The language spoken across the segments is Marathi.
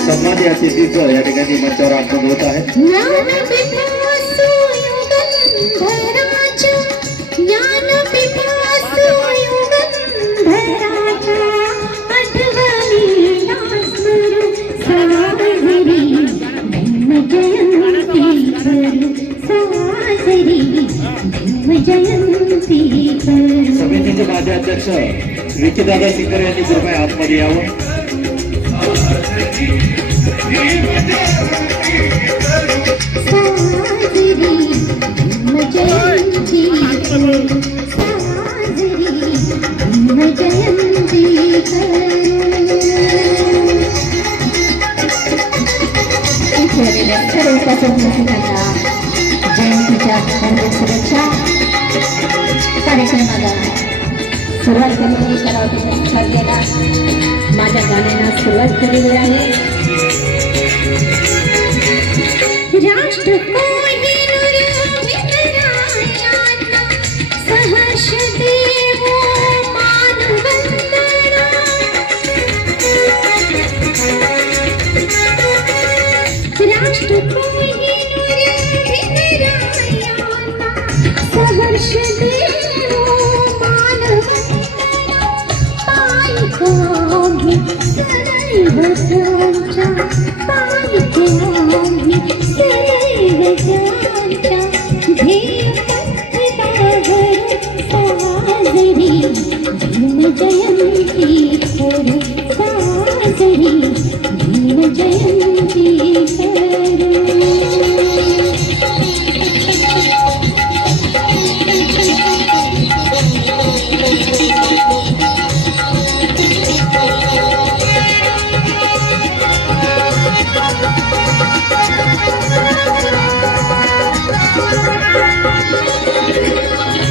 सन्मानी अतिथीचं या ठिकाणी मंचावर आगमन होत आहे. समितीचे माजी अध्यक्ष विकीदादा सिंगर यांनी कृपया आतमध्ये यावं. जयंतीच्या हार्दिक शुभेच्छा. कार्यक्रमाला सुरुवात केलेली कलावतीने ठरलेला माझ्या गाण्याला सुरुवात केलेली आहे. राष्ट्र सहर्ष देव मानवंदना राष्ट्र सहर्ष देव मानवंदना पायी सदैव त्यांच्या पायी सदैव त्यांच्या ध्येय साजरी भीम जयंती करू साजरी भीम जयंती करू.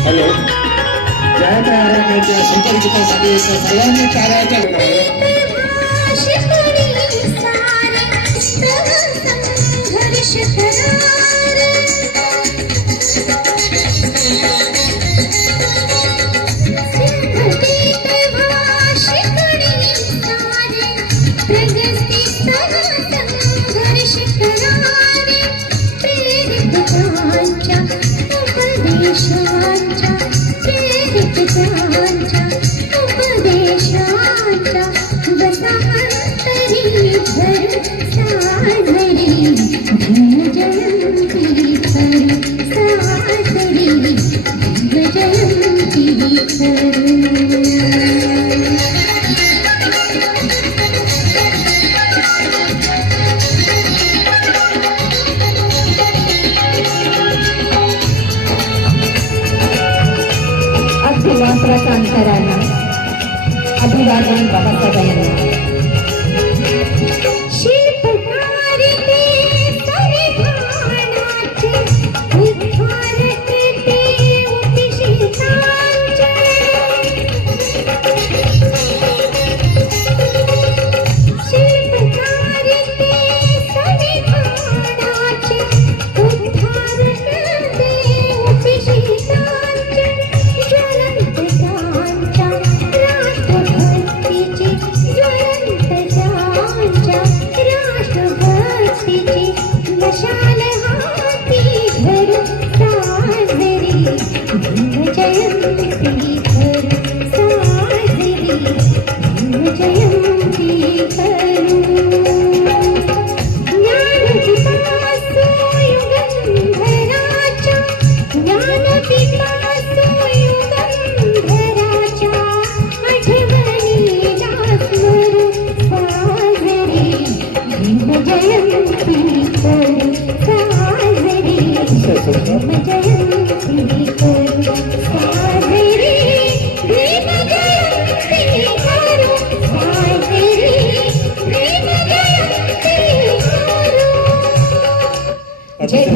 हॅलो, जय महाराजांच्या संपर्कितासाठी सर्वांनी कार्याच्या अंतराला अभिवादन बाबासाहेबांना.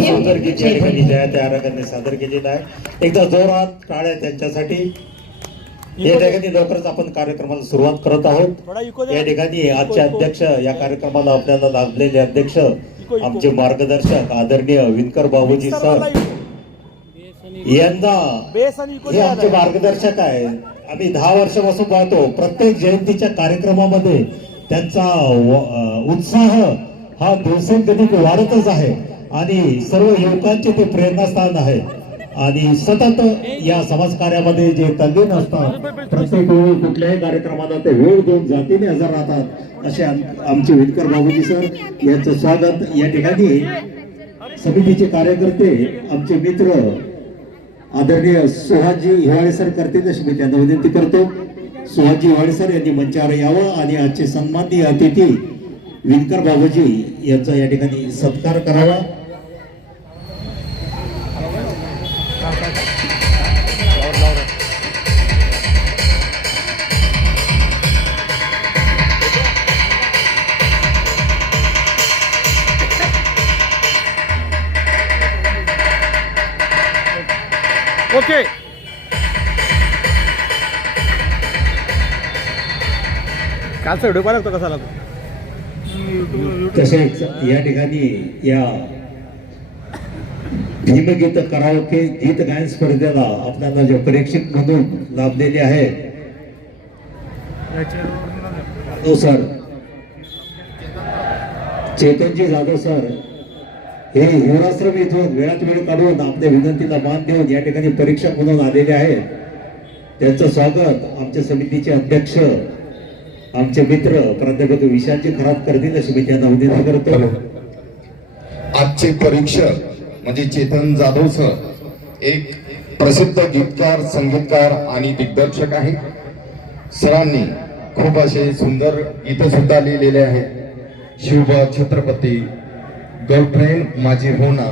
सुंदर गीत या ठिकाणी जया आराधनने सादर केलेलं आहे. एकदा जोरात टाळ्या त्यांच्यासाठी. या ठिकाणी लवकरच आपण कार्यक्रमाला सुरुवात करत आहोत. या ठिकाणी आजचे अध्यक्ष, या कार्यक्रमाला आपल्याला लाभलेले अध्यक्ष, आमचे मार्गदर्शक आदरणीय विनकर बाबूजी सर, यंदा हे आमचे मार्गदर्शक आहेत. आम्ही 10 वर्षापासून पाहतो प्रत्येक जयंतीच्या कार्यक्रमामध्ये त्यांचा उत्साह हा दिवसेंदिवस वाढतच आहे आणि सर्व युवकांचे ते प्रेरणास्थान आहे आणि सतत या समाजकार्यामध्ये जे तल्लीन असतात प्रत्येक वेळी कुठल्याही कार्यक्रमाला ते वेळ देऊन जातीने हजर राहतात असे आमचे विणकर बाबूजी सर यांचं स्वागत या ठिकाणी समितीचे कार्यकर्ते आमचे मित्र आदरणीय सुहासजी हिवाळे सर करतील अशी मी त्यांना विनंती करतो. सुहासजी हिवाळे सर यांनी मंचावर यावं आणि आजचे सन्माननीय अतिथी विणकर बाबूजी यांचा या ठिकाणी सत्कार करावा. ओके कालचा व्हिडिओ पाहिला होता कसा लागतो. तसेच या ठिकाणी या भीमगीत कराओके गीत गायन स्पर्धेला आपल्याला जे परीक्षक म्हणून लाभलेले आहेत तो सर चेतनजी जाधव सर हे हिवराश्रम इथून वेळात वेळ काढून आपल्या विनंतीला मान देऊन या ठिकाणी परीक्षक म्हणून आलेले आहेत. त्यांचं स्वागत आमच्या समितीचे अध्यक्ष आमचे मित्र प्राध्यापक विशालजी खराब करतील अशी मी त्यांना विनंती करतो. आजचे परीक्षक म्हणजे चेतन जाधव सर एक प्रसिद्ध गीतकार संगीतकार आणि दिग्दर्शक आहे. सरांनी खूप असे सुंदर गीत सुद्धा लिहिलेले आहेत. शिवबा छत्रपती, गर्लफ्रेंड माझी होना,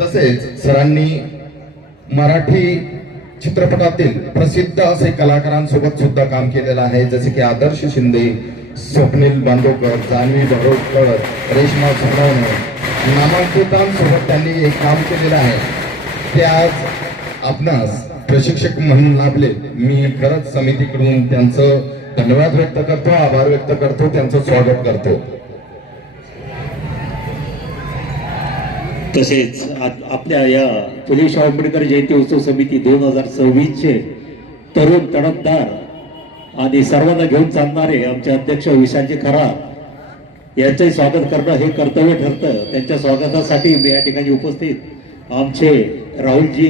तसेच सरांनी मराठी चित्रपटातील प्रसिद्ध असे कलाकारांसोबत सुद्धा काम केलेलं आहे, जसे की आदर्श शिंदे, स्वप्नील बांदोकर, जान्हवी बरोडकर, रेश्मा सोनवणे, नामांकितांसोबत त्यांनी एक काम केलेलं आहे. ते आज आपणास प्रशिक्षक म्हणून लाभले. मी खरंच समितीकडून त्यांचं धन्यवाद व्यक्त करतो, आभार व्यक्त करतो, त्यांचं स्वागत करतो. तसेच आपल्या या फुले शाहू आंबेडकर जयंती उत्सव समिती 2026 चे तरुण तडफदार आणि सर्वांना घेऊन चालणारे आमचे अध्यक्ष विशालजी खरात यांचंही स्वागत करणं हे कर्तव्य ठरतं. त्यांच्या स्वागतासाठी मी या ठिकाणी उपस्थित आमचे राहुलजी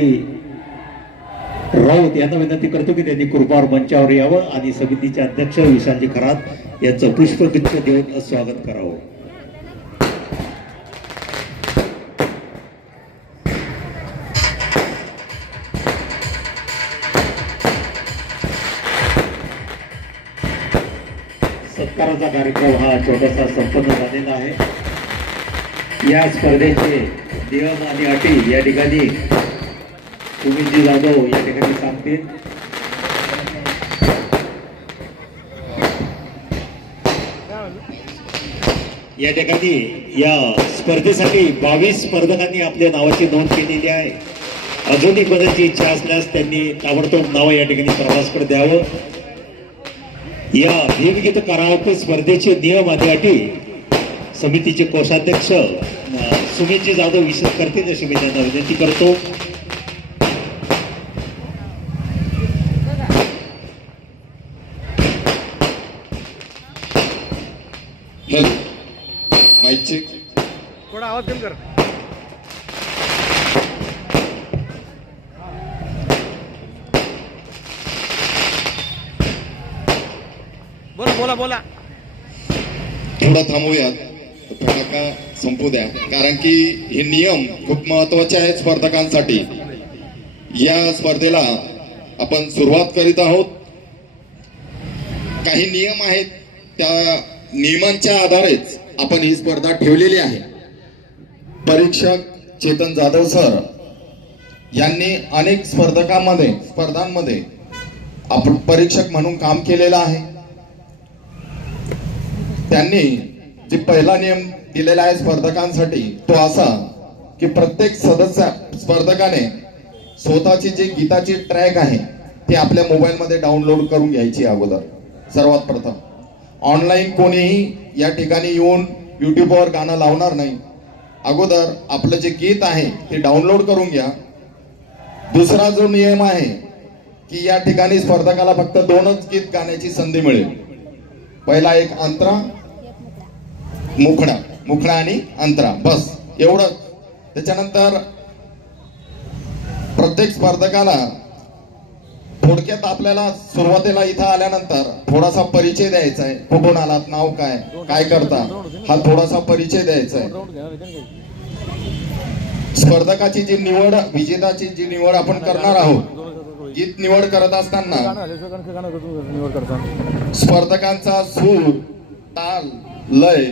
राऊत यांना विनंती करतो की त्यांनी कृपावर मंचावर यावं आणि समितीचे अध्यक्ष विशालजी खरात यांचं पुष्पगुच्छ देऊन स्वागत करावं. सत्काराचा कार्यक्रम हा छोटासा संपन्न झालेला आहे. या स्पर्धेचे नियम आणि अटी या ठिकाणी सुमितजी जाधव या ठिकाणी सांगतील. या ठिकाणी या स्पर्धेसाठी 22 स्पर्धकांनी आपल्या नावाची नोंद केलेली आहे. अजूनही कोणाची इच्छा असल्यास त्यांनी ताबडतोब नाव या ठिकाणी प्रवासकडे द्यावं. या भीमगीत कराओके स्पर्धेचे नियम आणि अटी समितीचे कोषाध्यक्ष सुमितजी जाधव विशेष करतील अशी मी त्यांना विनंती करतो. Hello mic check. थोडा आवाज कमी कर. बोला बोला बोला. थोडा थांबूयात, फटाका संपू द्या, कारण की हे नियम खूप महत्वाचे आहेत स्पर्धकांसाठी. या स्पर्धेला आपण सुरुवात करीत आहोत. काही नियम आहेत, त्या नियमांच्या आधारेच आपण ही स्पर्धा ठेवलेली आहे. परीक्षक चेतन जाधव सर यांनी अनेक स्पर्धांमध्ये आपण परीक्षक म्हणून काम केलेलं आहे. त्यांनी जे पहिला नियम दिलेला आहे स्पर्धकांसाठी तो असा की प्रत्येक स्पर्धकाने स्वतःची जी गीताची ट्रॅक आहे ती आपल्या मोबाईल मध्ये डाउनलोड करून घ्यायची. अगोदर सर्वात प्रथम ऑनलाईन कोणीही या ठिकाणी येऊन युट्यूबवर गाणं लावणार नाही. अगोदर आपलं जे गीत आहे ते डाउनलोड करून घ्या. दुसरा जो नियम आहे की या ठिकाणी स्पर्धकाला फक्त 2च गीत गाण्याची संधी मिळेल. पहिला एक अंतरा, मुखडा आणि अंतरा, बस एवढं. त्याच्यानंतर प्रत्येक स्पर्धकाला थोडक्यात आपल्याला सुरुवातीला इथं आल्यानंतर थोडासा परिचय द्यायचा आहे. कुठून आलात, नाव काय, काय करता, हा थोडासा परिचय द्यायचा आहे. स्पर्धकाची जी निवड, विजेताची जी निवड आपण करणार आहोत, गीत निवड करत असताना स्पर्धकांचा सूर, ताल, लय,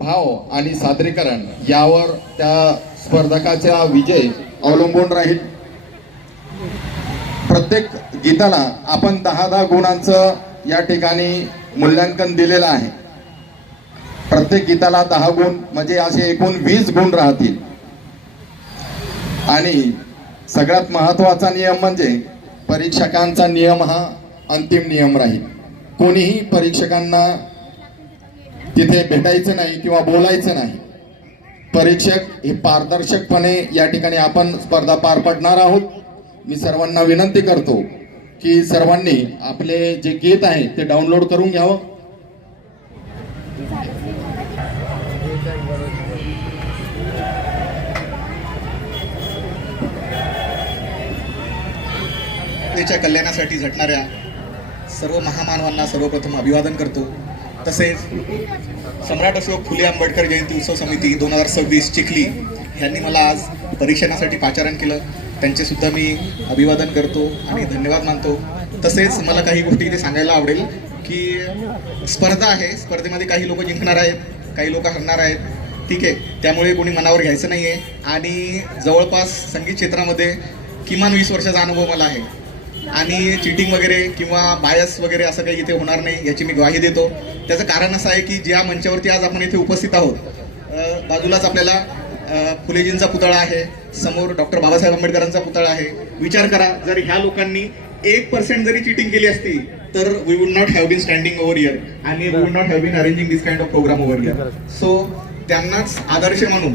भाव आणि सादरीकरण यावर त्या स्पर्धकाचा विजय अवलंबून राहील. प्रत्येक गीताला आपण 10 गुणांचं या ठिकाणी मूल्यांकन दिलेलं आहे. प्रत्येक गीताला 10 गुण म्हणजे असे एकूण 20 गुण राहतील. आणि सगळ्यात महत्वाचा नियम म्हणजे परीक्षकांचा नियम हा अंतिम नियम राहील. कोणीही परीक्षकांना तिथे भेटायचं नाही किंवा बोलायचं नाही. परीक्षक हे पारदर्शकपणे या ठिकाणी आपण स्पर्धा पार पडणार आहोत. मी सर्वांना विनंती करतो की सर्वांनी आपले जे गीत आहे ते डाउनलोड करून घ्यावं. त्याच्या कल्याणासाठी झटणाऱ्या सर्व महामानवांना सर्वप्रथम अभिवादन करतो. तसेच सम्राट अशोक फुले आंबेडकर जयंती उत्सव समिती 2026 चिखली यांनी मला आज परीक्षणासाठी पाचारण केलं. त्यांचे सुद्धा मी अभिवादन करतो आणि धन्यवाद मानतो. तसेच मला काही गोष्टी इथे सांगायला आवडेल की स्पर्धा आहे, स्पर्धेमध्ये काही लोक जिंकणार आहेत, काही लोक हरणार आहेत. ठीक आहे, त्यामुळे कोणी मनावर घ्यायचं नाही आहे. आणि जवळपास संगीत क्षेत्रामध्ये किमान 20 वर्षाचा अनुभव मला आहे आणि चिटिंग वगैरे किंवा बायस वगैरे असं काही इथे होणार नाही याची मी ग्वाही देतो. त्याचं कारण असं आहे की ज्या मंचावरती आज आपण इथे उपस्थित आहोत, बाजूलाच आपल्याला फुलेजींचा पुतळा आहे, समोर डॉक्टर बाबासाहेब आंबेडकरांचा पुतळा आहे. विचार करा, जर ह्या लोकांनी 1% जरी चिटिंग केली असती तर we would not have been standing over here आणि we would not have been arranging this kind of program over here. So त्यांनाच आदर्श म्हणून,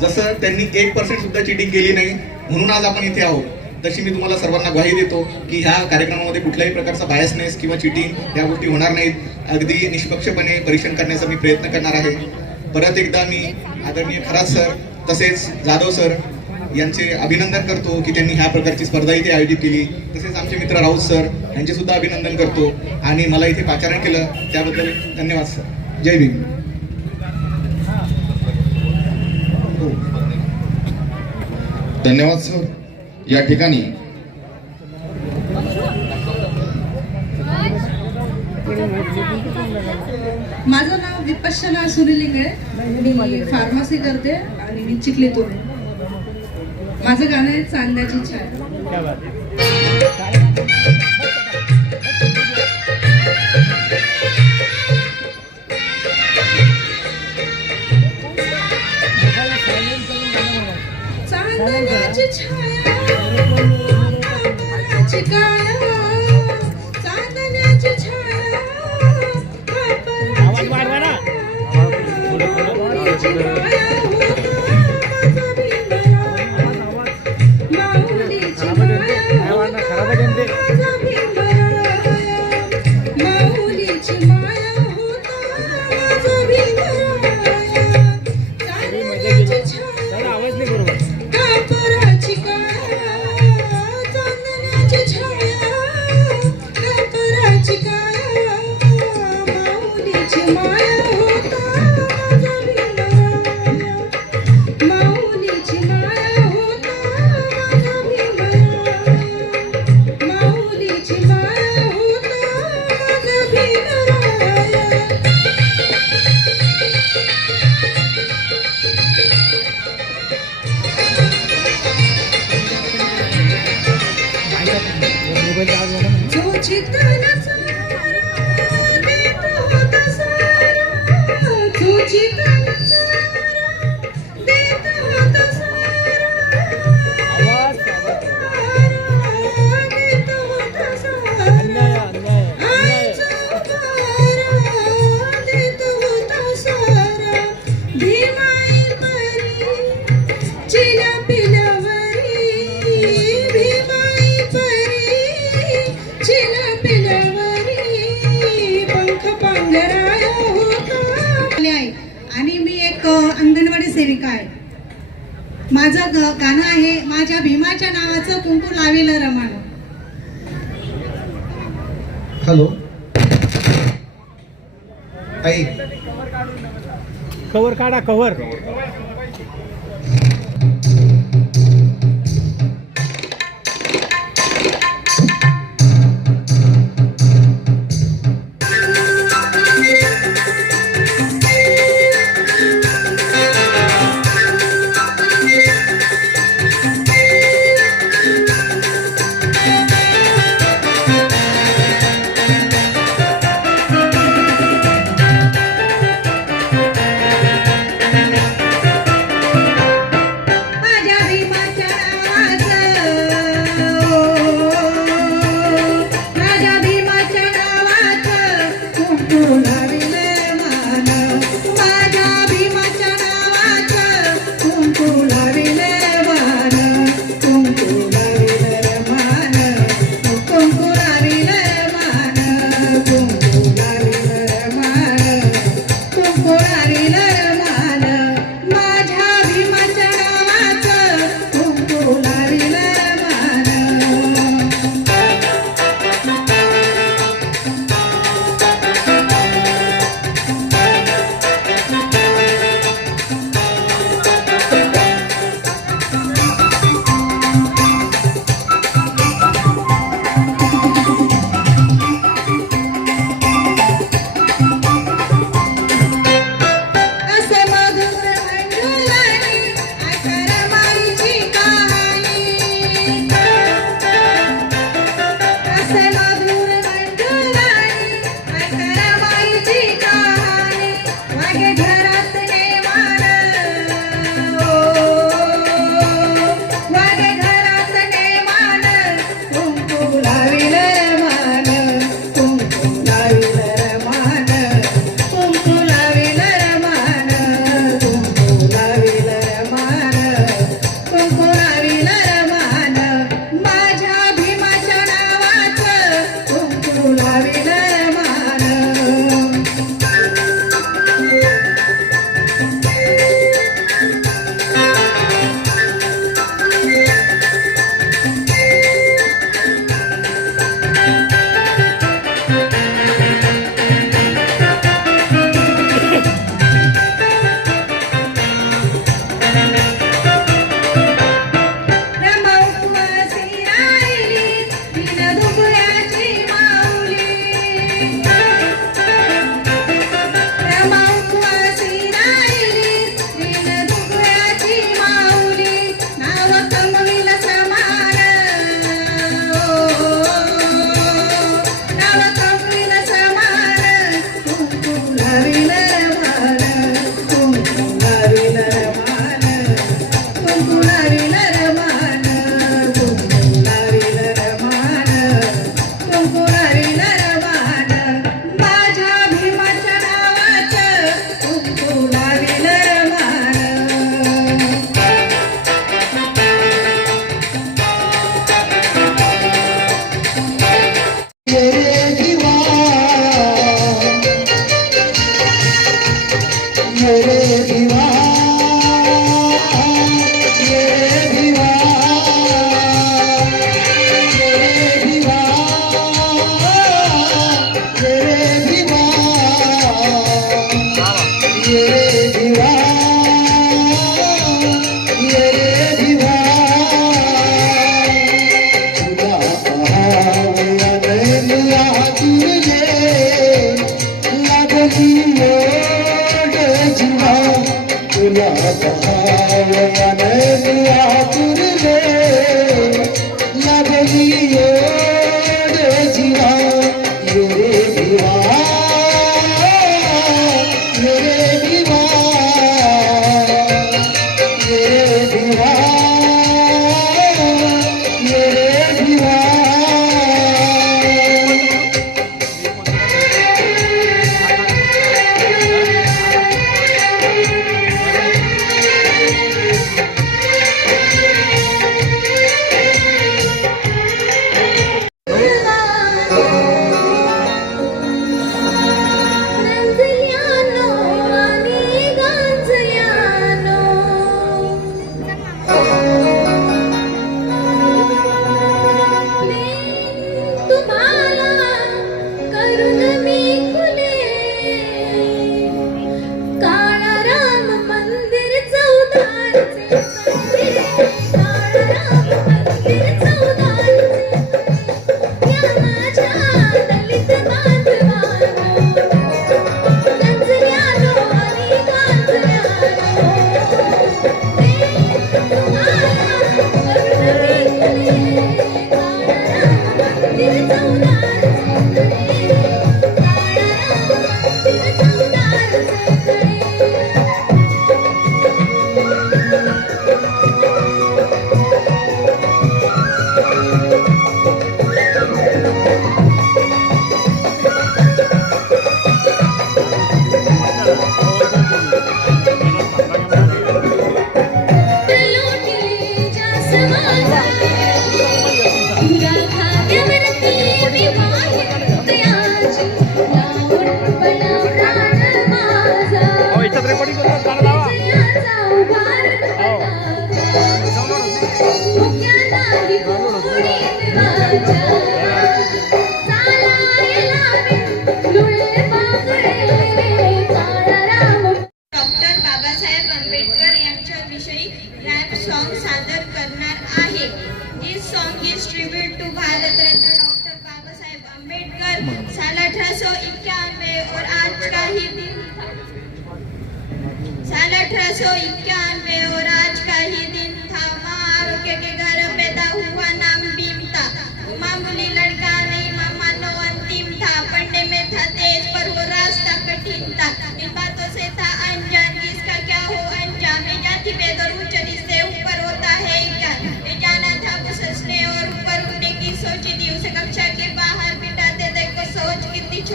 जसं त्यांनी 1% सुद्धा चिटिंग केली नाही म्हणून आज आपण इथे आहोत, तशी मी तुम्हाला सर्वांना ग्वाही देतो की ह्या कार्यक्रमामध्ये कुठल्याही प्रकारचा बायसनेस किंवा चिटिंग या गोष्टी होणार नाहीत. अगदी निष्पक्षपणे परीक्षण करण्याचा मी प्रयत्न करणार आहे. परत एकदा मी आदरणीय खरात सर तसेच जाधव सर यांचे अभिनंदन करतो की त्यांनी ह्या प्रकारची स्पर्धा इथे आयोजित केली. तसेच आमचे मित्र राऊत सर यांचे सुद्धा अभिनंदन करतो आणि मला इथे पाचारण केलं त्याबद्दल धन्यवाद सर. जय भीम. धन्यवाद सर. या ठिकाणी माझं नाव विपश्यना सुनीलिंगळे, मी फार्मसी करते आणि मी चिखलीतून. माझं गाणं आहे चांदण्याची छाया. चांदण्याची छाया कापराची काया, चांदण्याची छाया कापराची काया, माऊलीची माया होता माझा भीमराया, माऊलीची माया होता माझा भीमराया, माऊलीची माया होता माझा भीमराया. चांदण्याची छाया कापराची काया, चांदण्याची छाया कापराची काया, माऊलीची माया होता माझा भीमराया, माऊलीची माया होता माझा भीमराया, माऊलीची माया होता माझा भीमराया. जो चित्ताला सारा देत होता सारा, अमेरिका आहे. माझं गाणं आहे माझ्या भीमाच्या नावाचं कुंकू लावेल रमानं. हॅलो ताई, कवर काढा कवर.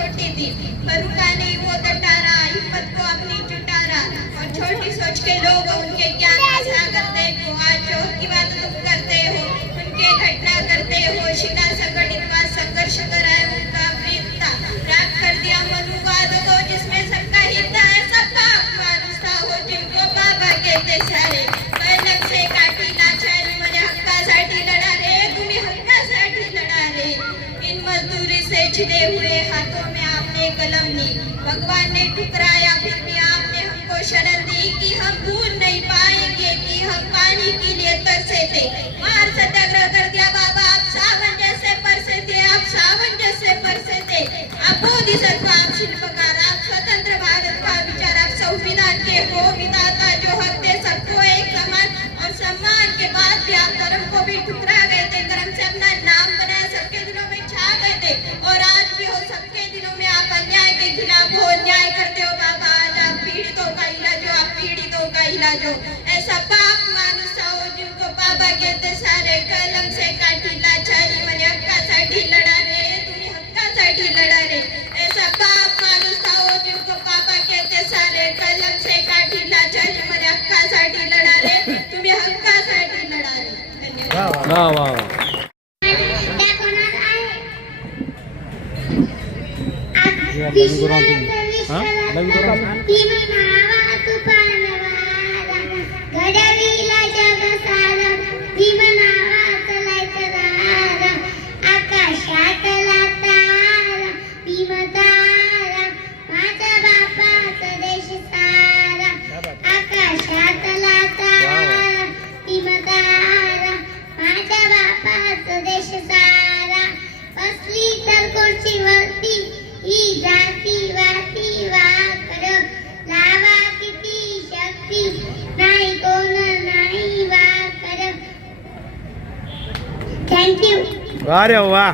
छोटी थी पर रुका नहीं वो डटारा, हिम्मत को अपनी जुटारा और छोटी सोच के लोग उनके ज्ञान का सागर देखो। आज जो की बात तुम करते हो उनके घटना करते हो, शिका संगठित व संघर्ष कराए उनका वीरता, राग कर दिया मनुवाद को जिसमें सबका हित है, सबका अपमानुष्ठा हो जिनको बाबा कहते सारे। कलम से काठी लाचारी म्हणे हक्कासाठी लढा रे, तुम्ही हक्कासाठी लढा रे। इन मजदूरी से छिले हुए हाथों में आपने कलम ली, भगवान ने ठुकराया फिर भी आपने हमको शरण दी कि हम भूल नहीं पाएंगे कि हम पानी के लिए तरसे थे। मार सत्याग्रह कर दिया बाबा, आप सावन जैसे परसे थे, आप सावन जैसे परसे थे। आप बोधिसत्व, आप शिल्पकार, आप स्वतंत्र भारत का विचार, आप संविधान के हो विधाता जो हक दे सबको एक समान और सम्मान के बाद भी आप धर्म को भी ठुकरा गए थे, धर्म से अपना नाम बनाया, सबके दिलों में छा गए थे और आज भी हो सबके दिलों में आप अन्याय के खिलाफ हो, न्याय करते हो बाबा। आज आप पीड़ितों का इलाज हो, आप पीड़ितों का इलाज हो। ऐसा पाप मानुस हो जिनको बाबा कहते सारे। कलम से काठी लाचारी म्हणे हक्कासाठी लढा रे, तुम्ही हक्कासाठी लढा रे। ऐसा पाप मानुस हो जिनको बाबा कहते सारे। कलम से काठी लाचारी म्हणे हक्कासाठी लढा रे, तुम्ही हक्कासाठी लढा रे। धन्यवाद। वा वा वा. घडविला जग सारा, भीम नावाचा तारा, आकाशातला तारा, भीम तारा, माझ्या बापाचा देश सारा, आकाशातला तारा, भीम तारा, माझ्या बापाचा देश सारा. बसली तर खुर्चीवरती ही जाती वाती वाकर, लावा किती शक्ती नाही कोण नाही वाकर. थँक्यू. अरे वा.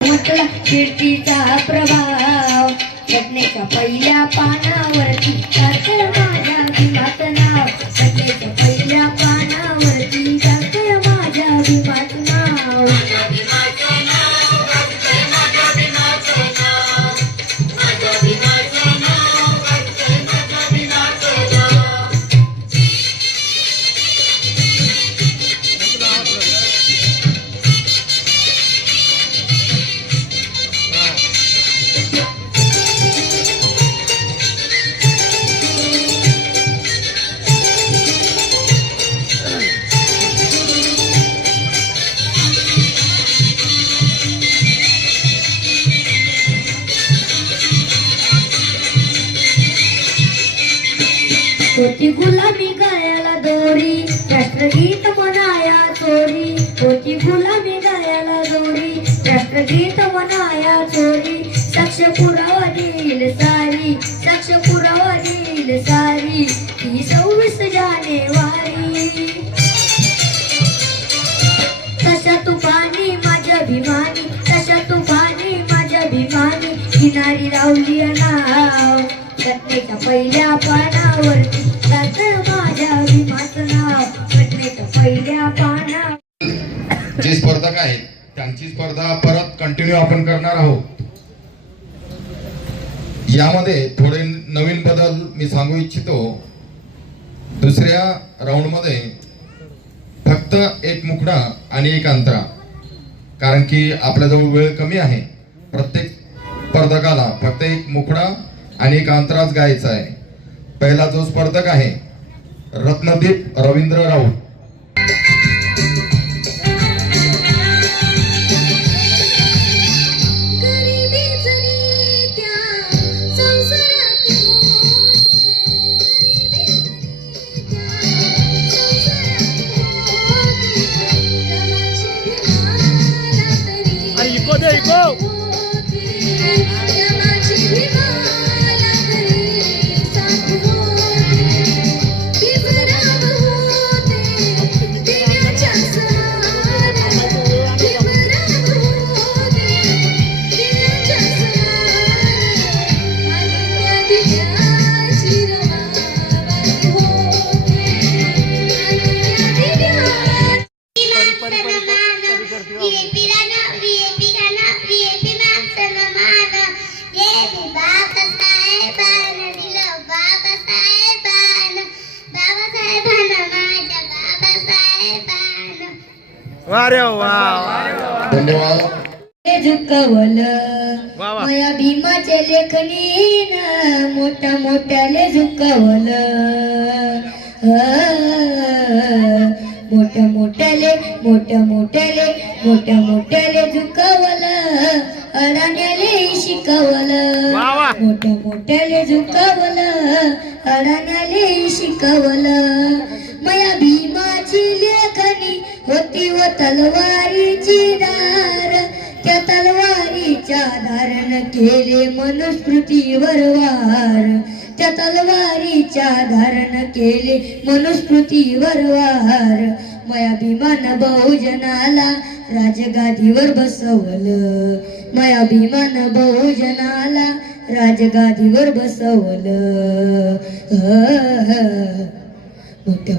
म्हटलं कीर्तीचा प्रभाव, घटनेच्या पहिल्या पानावरती सारखं माझ्या भीमाचं नाव, घटनेच्या पहिल्या पानावरती सारखं माझ्या भीमाचं नाव. होती गुलामी गायाला दोरी, राष्ट्रगीत म्हणाया चोरी. होती गुलामी गायाला दोरी, राष्ट्रगीत म्हणाया चोरी. साक्ष पुरावा देईल सारी, साक्ष पुरावा देईल सारी, ही 26 जानेवारी. तशा तुफानी माझ्या भीमानी, तशा तुफानी माझ्या भीमानी, किनारी रावली नाव. घटनेच्या पहिल्या पानावरती सारखं माझ्या भीमाचं नाव, घटनेच्या पहिल्या पानावर. जे स्पर्धक आहेत त्यांची स्पर्धा परत कंटिन्यू आपण करणार आहोत. यामध्ये थोडे नवीन बदल मी सांगू इच्छितो. दुसऱ्या राऊंड मध्ये फक्त एक मुकडा आणि एक अंतरा, कारण की आपल्याजवळ वेळ कमी आहे. प्रत्येक स्पर्धकाला फक्त एक मुकडा आणि एक अंतराच गायचा आहे. पहिला जो स्पर्धक आहे रत्नदीप रवींद्र राऊत. अरे इको दे इको. वा रे वा धन्यवाद. झुकवलं वा वा. माया भीमाच्या लेखनीन मोठ्या मोठ्याले झुकवलं मोठ्या मोठ्याले झुकवलं अडाण्याले शिकवलं वा वा. मोठ्या मोठ्याले झुकवलं अडाण्याले शिकवलं माया भीमाची लेखनी होती व तलवारीची धार त्या तलवारीच्या धारण केले मनुस्मृतीवर वार त्या तलवारीच्या धारण केले मनुस्मृतीवर वार माया भीमान बहुजनाला राजगादीवर बसवलं माया भीमान बहुजनाला राजगादीवर बसवलं मोठ्या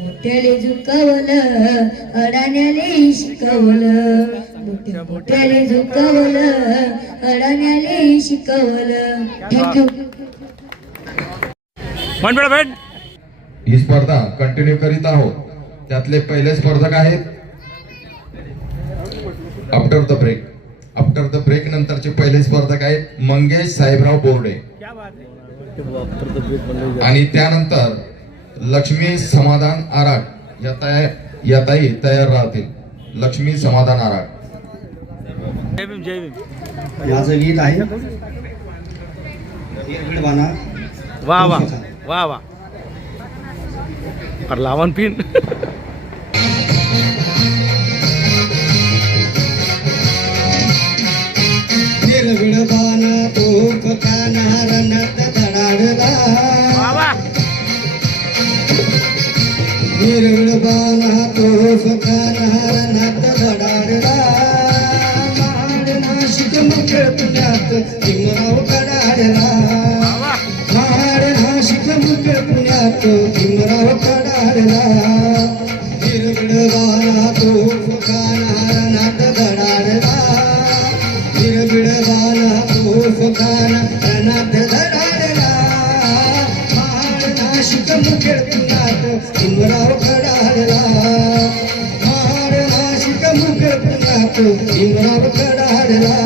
मोठ्याले झुकवलं अडाण्याले शिकवलं मोठ्या मोठ्याले झुकवलं अडाण्याले शिकवलं. थँक्यू. मनपेड भेट. ही स्पर्धा कंटिन्यू करीत आहोत. त्यातले पहिले स्पर्धक आहेत आफ्टर द ब्रेक नंतरचे पहिले स्पर्धक आहेत मंगेश साहेबराव बोर्डे आणि त्यानंतर लक्ष्मी समाधान आराड या ताई तयार राहतील. लक्ष्मी समाधान आराड. जय भीम जय भीम. माझं गीत आहे वा वा वा वा. और लावन पिन. निर्विडबान तोफ कानार नद धडाडला वा वा. निर्विडबान तोफ कानार नद धडाडला माड नाशिक मुख्य पुण्यात भीमराव कडाडला माड नाशिक मुख्य पुण्यात भीमराव कडाडला निर्विडबान तोफ कानार नद धडाडला निर्विडबाना तोफ कानात धडाडला माड नाशिक मुखेड पुण्यात भीमराव कडाडला माड नाशिक मुखेड पुण्यात भीमराव कडाडला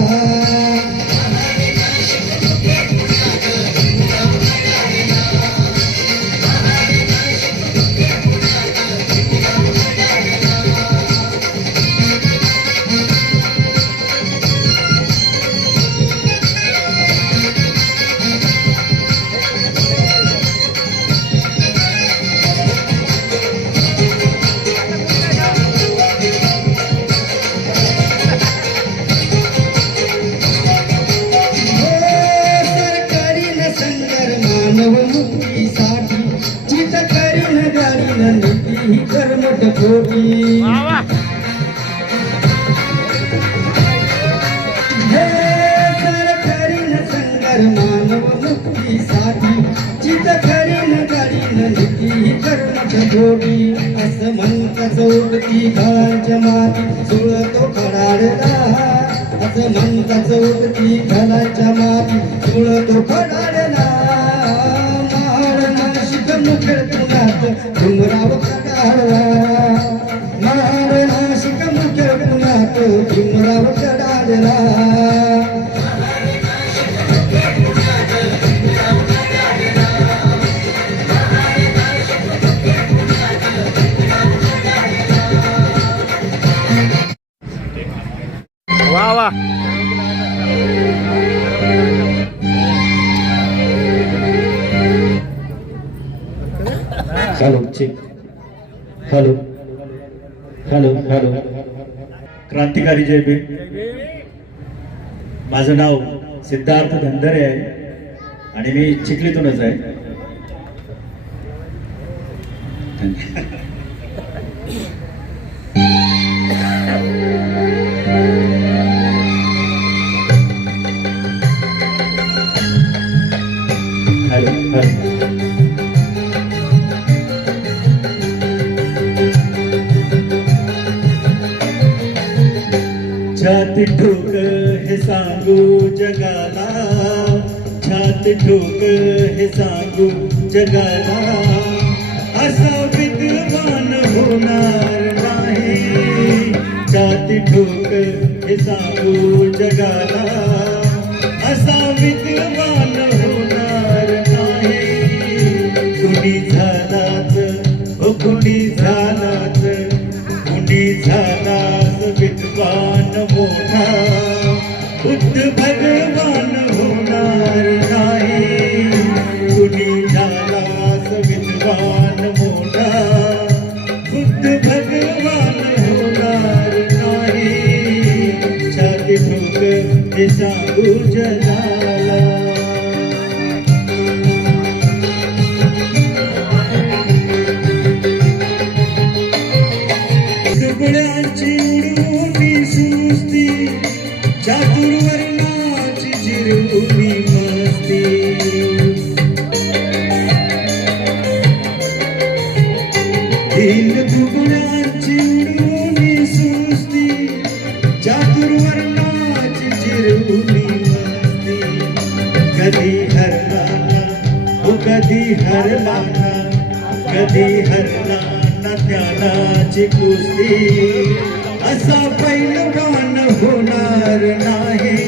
वा वा. संगर मानव मुक्तीसाठी चित करीन गाडीन नीती कर्मच जोडी असं म्हणता चौकती घालांच्या माती सुळतो खडाडला असं म्हणता चौकती घालांच्या माती सुळतो खडाडला माड नाशिक मुखेड पुण्यात भीमराव कडाडला माड नाशिक मुखेड पुण्यात भीमराव कडाडला वा वा. हॅलो. क्रांतिकारी जय भीम. माझं नाव सिद्धार्थ धनदरे आहे आणि मी चिखलीतूनच आहे. छाती ठोक हे सांगू जगाला, छाती ठोक हे सांगू जगाला, असा विद्वान हो होणार नाही. जाती ठोक हे सांगू जगाला, असा विद्यमान होणार नाही. कुणी झालाच हो कुणी झालाच, कुणी झालाच विद्वान मोठा, बुद्ध भगवान होणार नाही. कुणी झालाच विद्वान मोठा, बुद्ध भगवान होणार नाही. छाती ठोक हे सांगू जगाला. सगळ्यांची उडवून सुस्ती, चातुर्वर्णाची जिरवून मस्ती. तीन दुगड्यांची उडवून सुस्ती, चातुर्वर्णाची जिरवून मस्ती. कधी हरला हो कधी हरला, कधी हरला ना ज्ञानाची कुस्ती. असा पैलवान होणार नाही.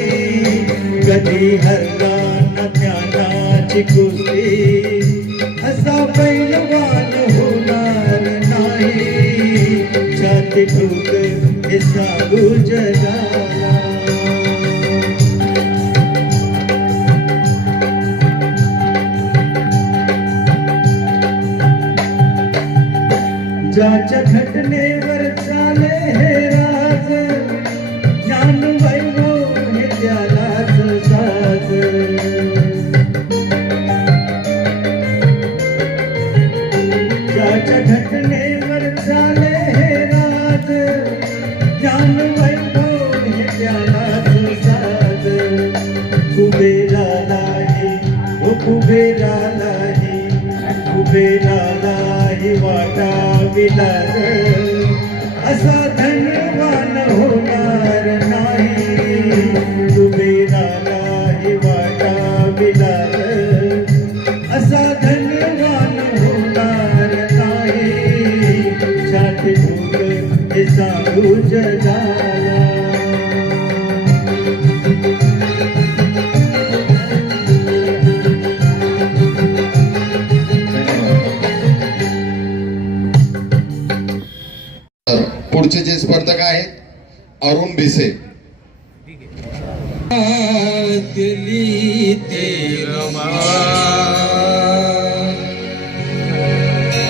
कधी हरला ना ज्ञानाची कुस्ती, असा पैलवान होणार नाही. छाती ठोक हे सांगू जगाला. ज्याच्या घटनेवर चाले हे राज, ज्ञान वैभव हे त्यालाच साज. ज्याच्या घटनेवर चाले हे राज, ज्ञान वैभव हे त्यालाच साज. कुबेरालाही ओ कुबेरालाही, कुबेरालाही वाटाविलाज, असा धनवान होणार नाही. कुबेरालाही वाटाविलाज, असा धनवान होणार नाही. छाती ठोक हे सांगू जगाला. पुढचे जे स्पर्धक आहेत अरुण भिसे. पत्रातली ते रमा,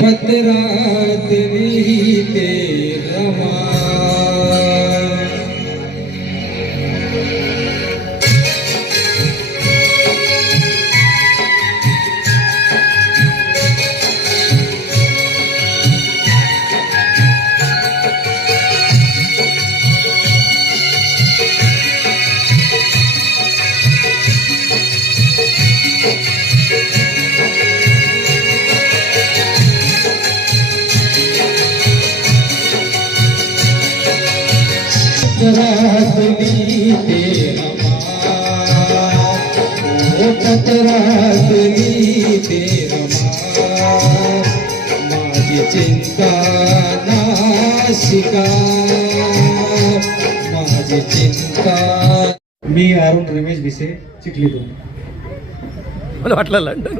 पत्रातली ते रमा, ओ पत्रातली ते रमा. माझी चिंता नाशिका, माझी चिंता. मी अरुण रमेश भिसे, चिखलीतून. मला वाटलं लंडन.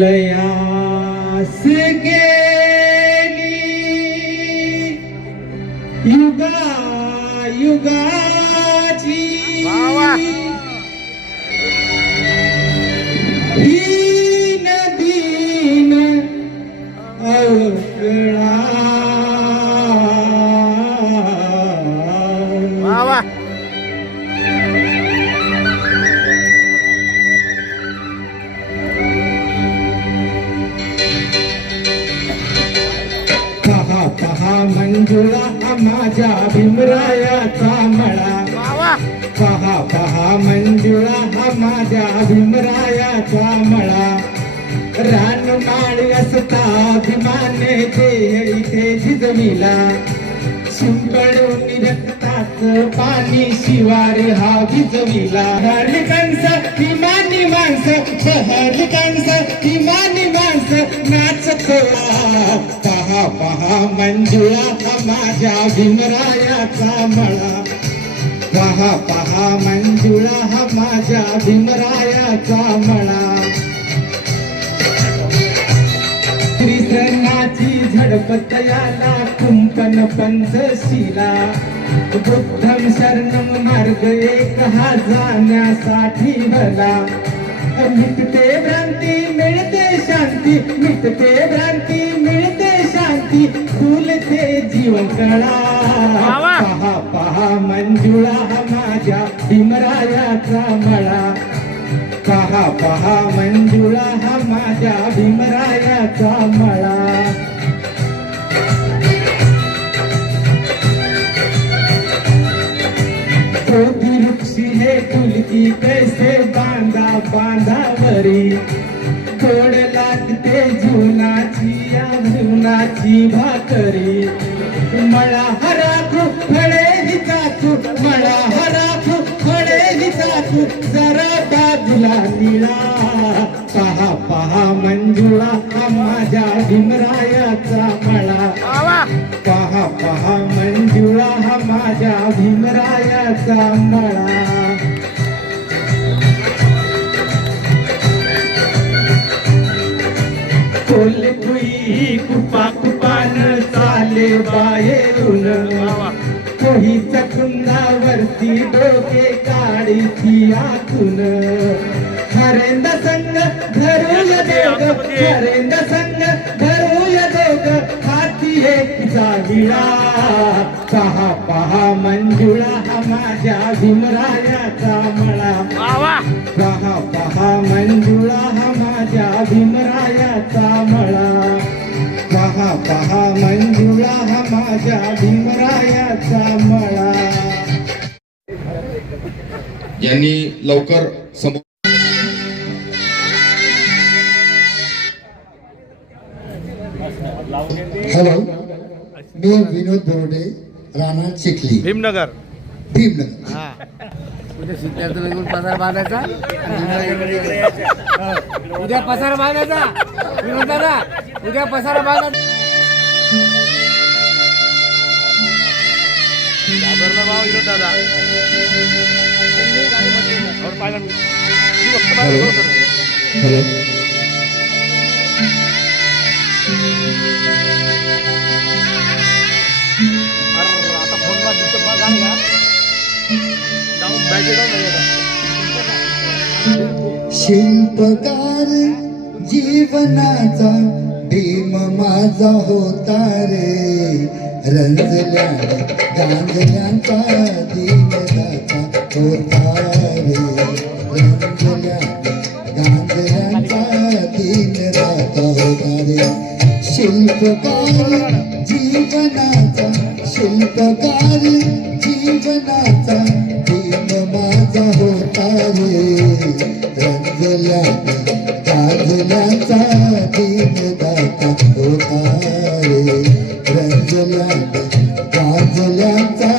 लयास गेली युगा युगाची, दीन दीन अवकळा. पहा पहा मंजुळा माझ्या भीमरायाचा मळा, पहा पहा मंजुळा माझ्या भीमरायाचा मळा. रानमाळ असता अभिमाने ते इथे झिजविला, शिंपडून रक्तात प्रेमाचं पाणी शिवार हा भिजविला. हरलिकांचं इमानी माणसं, हरलिकांचं इमानी माणसं नाचतोला. पहा पहा मंजुळा हा माझ्या भीमरायाचा मळा. पहा पहा मंजुळा हा माझ्या भीमरायाचा मळा. श्रीसनाची झडपत याला कुंपण पंचशिला. बुद्धम शरणम मार्ग एक हा जाण्यासाठी भला. मिटते भ्रांती मिळते शांती, मिटते भ्रांती मिळते शांती, फुलते जीवन कळा. पहा पहा मंजुळा हा माझ्या भीमरायाचा मळा. पहा पहा मंजुळा हा माझ्या भीमरायाचा मळा. कोटी वृक्षी हे फुलकी कैसे बांधा बांधावरी. गोड लागते जीवनाची या जीवनाची भाकरी. मळा हराखू फळे हिचाकू, मळा हराखू फळे हिचाकू, जरा बाजूला निळा. पहा पहा मंजुळा हा माझ्या भीमरायाचा मळा. पहा पहा मंजुळा हा माझ्या भीमरायाचा मळा. कोल्कुई कुपा कुपान चाले बाहेरून. कोहीच्या कुंदावरती डोके काढीची आतून. हरेंद संग धरूया दोघ, हरेंद संग धरूया दोघ, हाती एकचा विळा. पहा पहा मंजुळा हा माझ्या भीमरायाचा मळा. पहा पहा मंजुळा हा माझ्या भीमरायाचा मळा. पहा पहा मंजुळा हा माझ्या भीमरायाचा मळा. यांनी लवकर समोर हॅलो, मी विनोद बोर्डे, राणा चिखली, भीमनगर. भीमनगर. उद्या सिद्धार्थ लगून पसार बांधायचा, उद्या पसार बांधायचा. विनोद दादा उद्या पसार बांधायचा. भाव विनोद दादा हॅलो, आता फोनला दिसतं बघ गाणं का डाऊन बॅटरी डाऊन. शिल्पकार जीवनाचा भीम माझा होता रे. रंजल्याने गांजल्याचा दीनदाता होता रे. रंजल्याने गांजल्याचा दीनदाता होता रे. शिल्पकार जीवनाचा, शिल्पकार जीवनाचा भीम माझा होता रे. रंजल्याने गांजल्याचा दीनदाता होता रे. रंजल्याने गांजल्याचा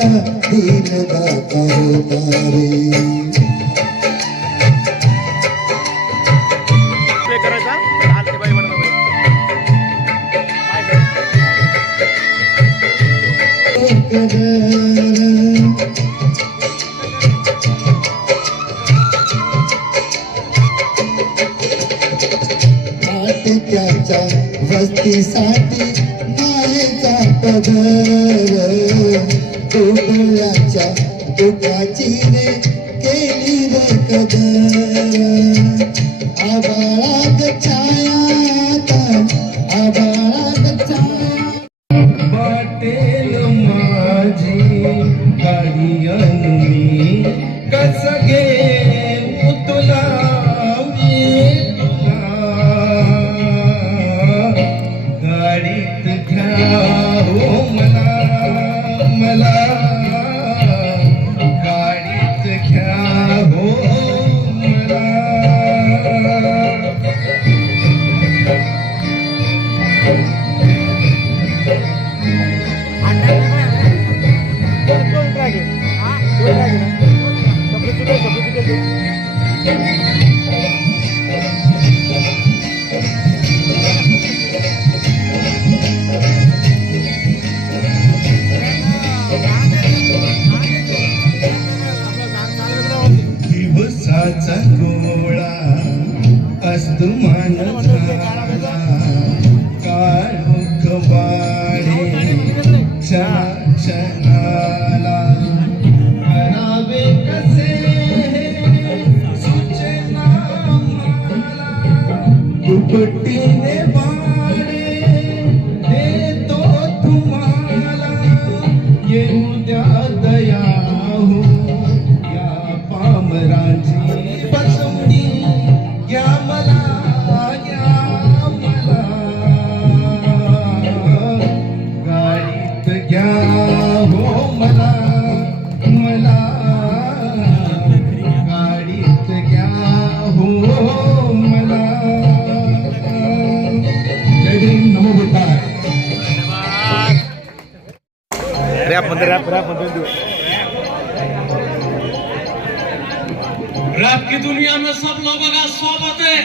दीनदाता होता रे. करायचा आज ते बाई म्हणत त्याच्या वस्तीसाठी मायेचा पदर. डोळ्याच्या दुखाची रे केली रे कदर. आबाळात छाया, आबाळात छाया. वाटेल माझी काही अनमी, कस घेऊ तुला मी तुला. गाडीत घ्या हो मला, मला गाडीत घ्या हो मला. क्षणाला करावे कसे सूचना मला दुपटीने वारे देतो तुम्हाला येऊ द्या दया हो या पामराची पसंती या मला गाडीत घ्या हो मला मला गाडीत घ्या हो मला. जय भीम, नमो बुद्धाय. रॅप मध्ये देऊ. रैप की दुनिया में सब लोगों का स्वागत है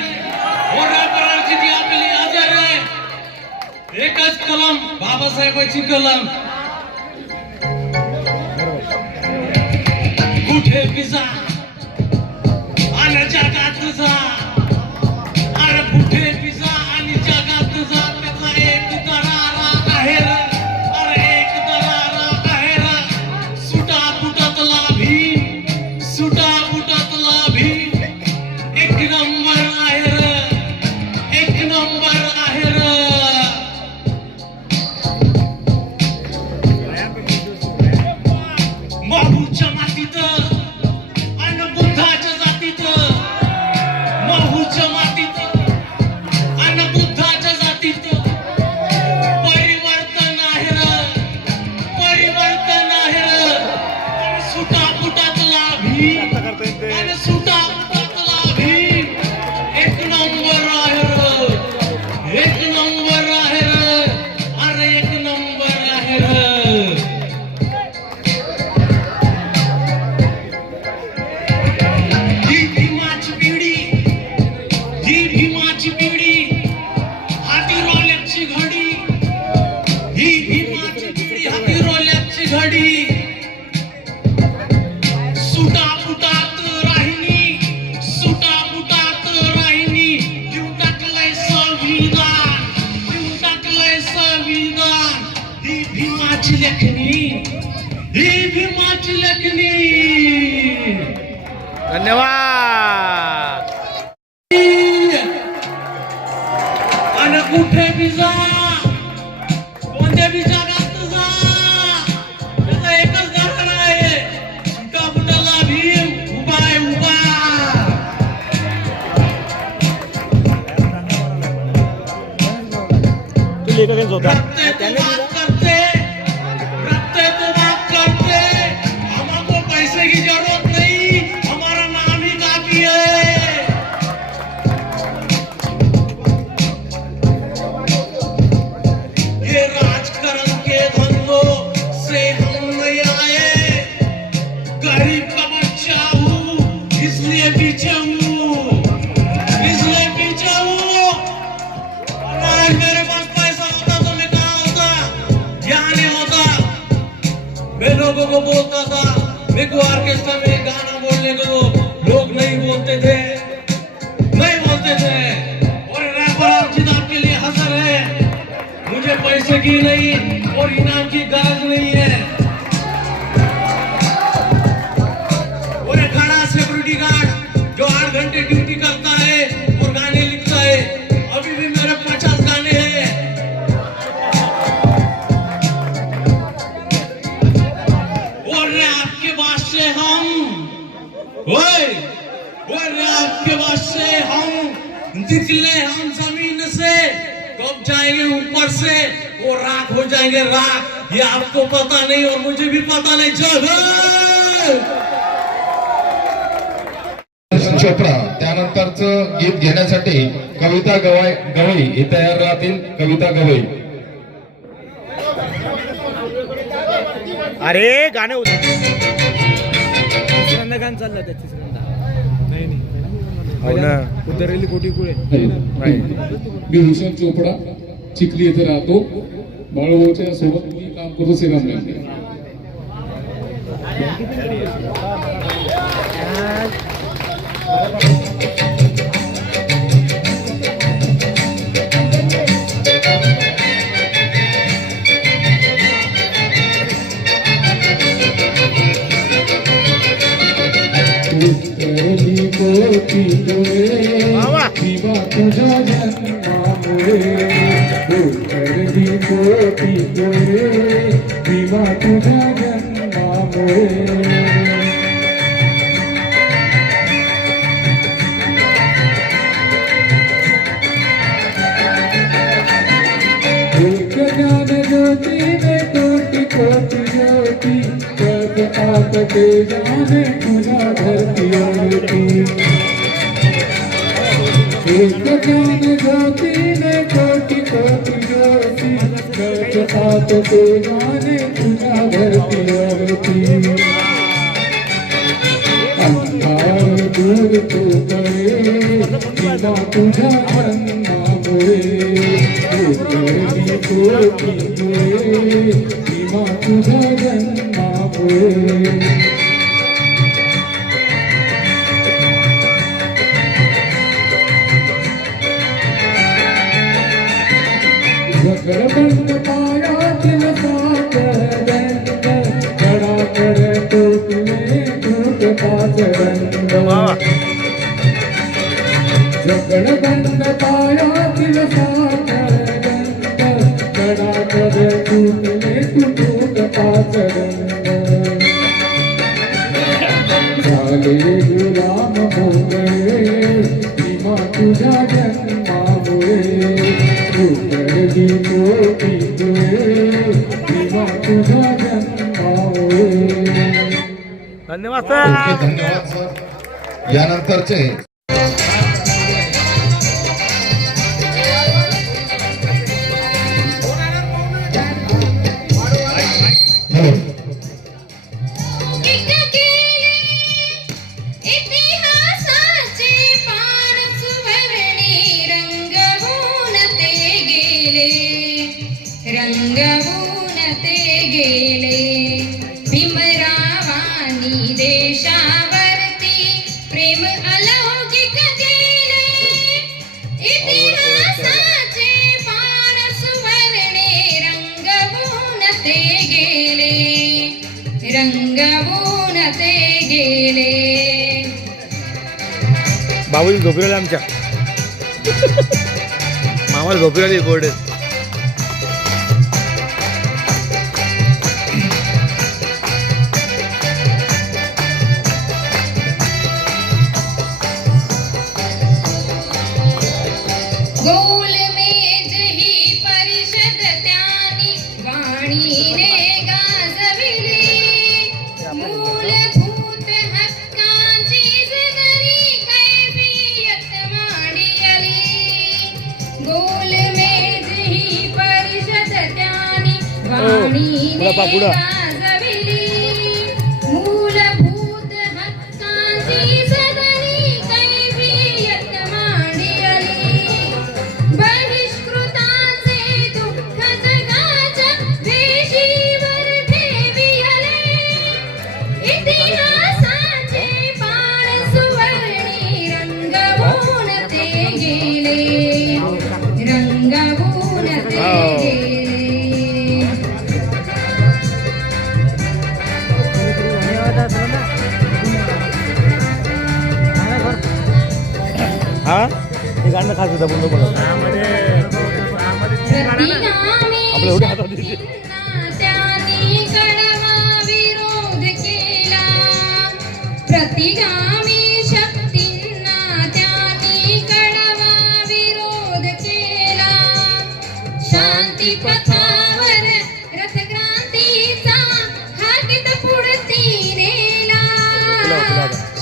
और रैपर की ती आपली हजर आहे. एकच कलम, बाबासाहेबांची कलम. कुठे पिझा आणि जगात जा, अरे कुठे पिझा आणि जगात जा, त्याचा एक दरारा आहे रे, अरे एक दरारा आहे रे. सुटा बुटातला भीम, सुटा बुटातला भीम, एक नंबर आहे रे, एक नंबर आहे रे. महूच्या मातीत आणि बुद्धाच्या जातीत, महूच्या मातीत आणि बुद्धाच्या जातीत परिवर्तन आहे रे, परिवर्तन आहे रे. सुटा बुटातला भीम आणि सुटा बुटातला भीम एक नंबर आहे रे, एक नंबर आहे रे, अरे एक नंबर आहे रे. ही भीमाची पिढी, ही भीमाची पिढी, हाती रोल्याची घडी, ही भीमाची पिढी, हाती रोल्याची घडी. सुटा बुटात राहिनी, सुटा बुटात राहिनी, देऊन टाकलंय संविधान, देऊन टाकलंय संविधान. ही भीमाची लेखणी, ही भीमाची लेखणी. धन्यवाद. आणि कुठे बी जा, कोणत्या बी जगात जा, त्याचा एकच कारण आहे, सुटा बुटाला भीम उभा आहे, उभा. तू लेखक होता. रखते तो बात करते, रखते तो बात करते. हमको पैसे की जरूरत नहीं, हमारा नाम ही काफी है. ये राजकरण के धंधों से हम नहीं आए. गरीब का बच्चा हूँ इसलिए पीछे हूँ, इसलिए पीछे हूँ. और मेरे पास पैसा होता तो मैं कहाँ होता, यहाँ नहीं होता. मैं लोगों को बोलता था, मेरे को ऑर्केस्ट्रा में गाना बोलने को लोग नहीं बोलते थे, नहीं बोलते थे. और रैपर अर्जित आपके लिए हजर है. मुझे पैसे की नहीं और इनाम की गरज नहीं है. और एक खड़ा सिक्योरिटी गार्ड जो 8 घंटे ड्यूटी करता है और गाने लिखता है. अभी भी मेरे 50 गाने हैं. और आपके वास्ते हम, ओए आपके वास्ते हम निकले, हम जमीन से कब जाएंगे ऊपर से वो राख हो जाएंगे राख. ये आपको पता नहीं और मुझे भी पता नहीं. जय हिंद. चोपडा त्यानंतरचं गीत घेण्यासाठी कविता गवई हे तयार राहतील. कविता गवई. अरे गाणे होते. तिसऱ्यांदा गाणं चाललं त्या तिसऱ्यांदा. नाही हो ना, उतरलेली कोटी कुळे. मी भूषण चोपडा, चिखली येथे राहतो. बाळूभाऊच्या सोबत मी काम करतो श्रीरामला. कोटी डोळे भीमा तुझ्या जन्मामुळे कोटी डोळे भीमा तुझ्या जन्मामुळे ज्ञान ज्योति में कोटि कोटि ज्योति सब आपके जाने तुझा धरती होती एक ज्ञान ज्योति में कोटि कोटि ज्योति सब आपके जाने तुझा धरती होती अंधार दूर तो करे बिना तुझा जन्मामुळे कोटी डोळे भीमा तुझ्या जन्मामुळे जगरबंद पायातील साखरबंद कडाकड टोकले टूट पाचरंग जगरबंद पायातील साखरबंद कडाकड टूटले टूट पाचरंग झाले गुलाम भोगळे भीमा तुझ्या जन्मामुळे कोटी डोळे भीमा तुझ्या जन्मामुळे. धन्यवाद ओके, धन्यवाद सर. यानंतरचे इतिहासाचे पान सुवर्णी रंगवून ते गेले भीमरावांनी देशावरती प्रेम अलौकिक केले इतिहासाचे पान सुवर्णी रंगवून ते गेले बाबूजी झोपलेला आमच्या मामाला झोपलेली बोर्ड गोलमेज ही परिषद त्यानी वाणीने गाजविली मूलभूत हक्कांची जगरी कैफियत मांडली गोलमेज ही परिषद त्यानी वाणीने गाजविली मूलभूत हक्कांची जगरी कैफियत मांडली बहिष्कृतांचे दुःख जगाच्या वेशीवर ठेविले इतिहासाचे पान सुवर्णी रंगवून ते गेले हा हे गाणं खास होतं पूर्ण बोला आपल्या एवढ्या हातात त्यांनी कडवा विरोध केला प्रतिगामी शक्तींना त्यांनी कडवा विरोध केला शांती पथावर रथक्रांतीचा हाकीत पुढती नेला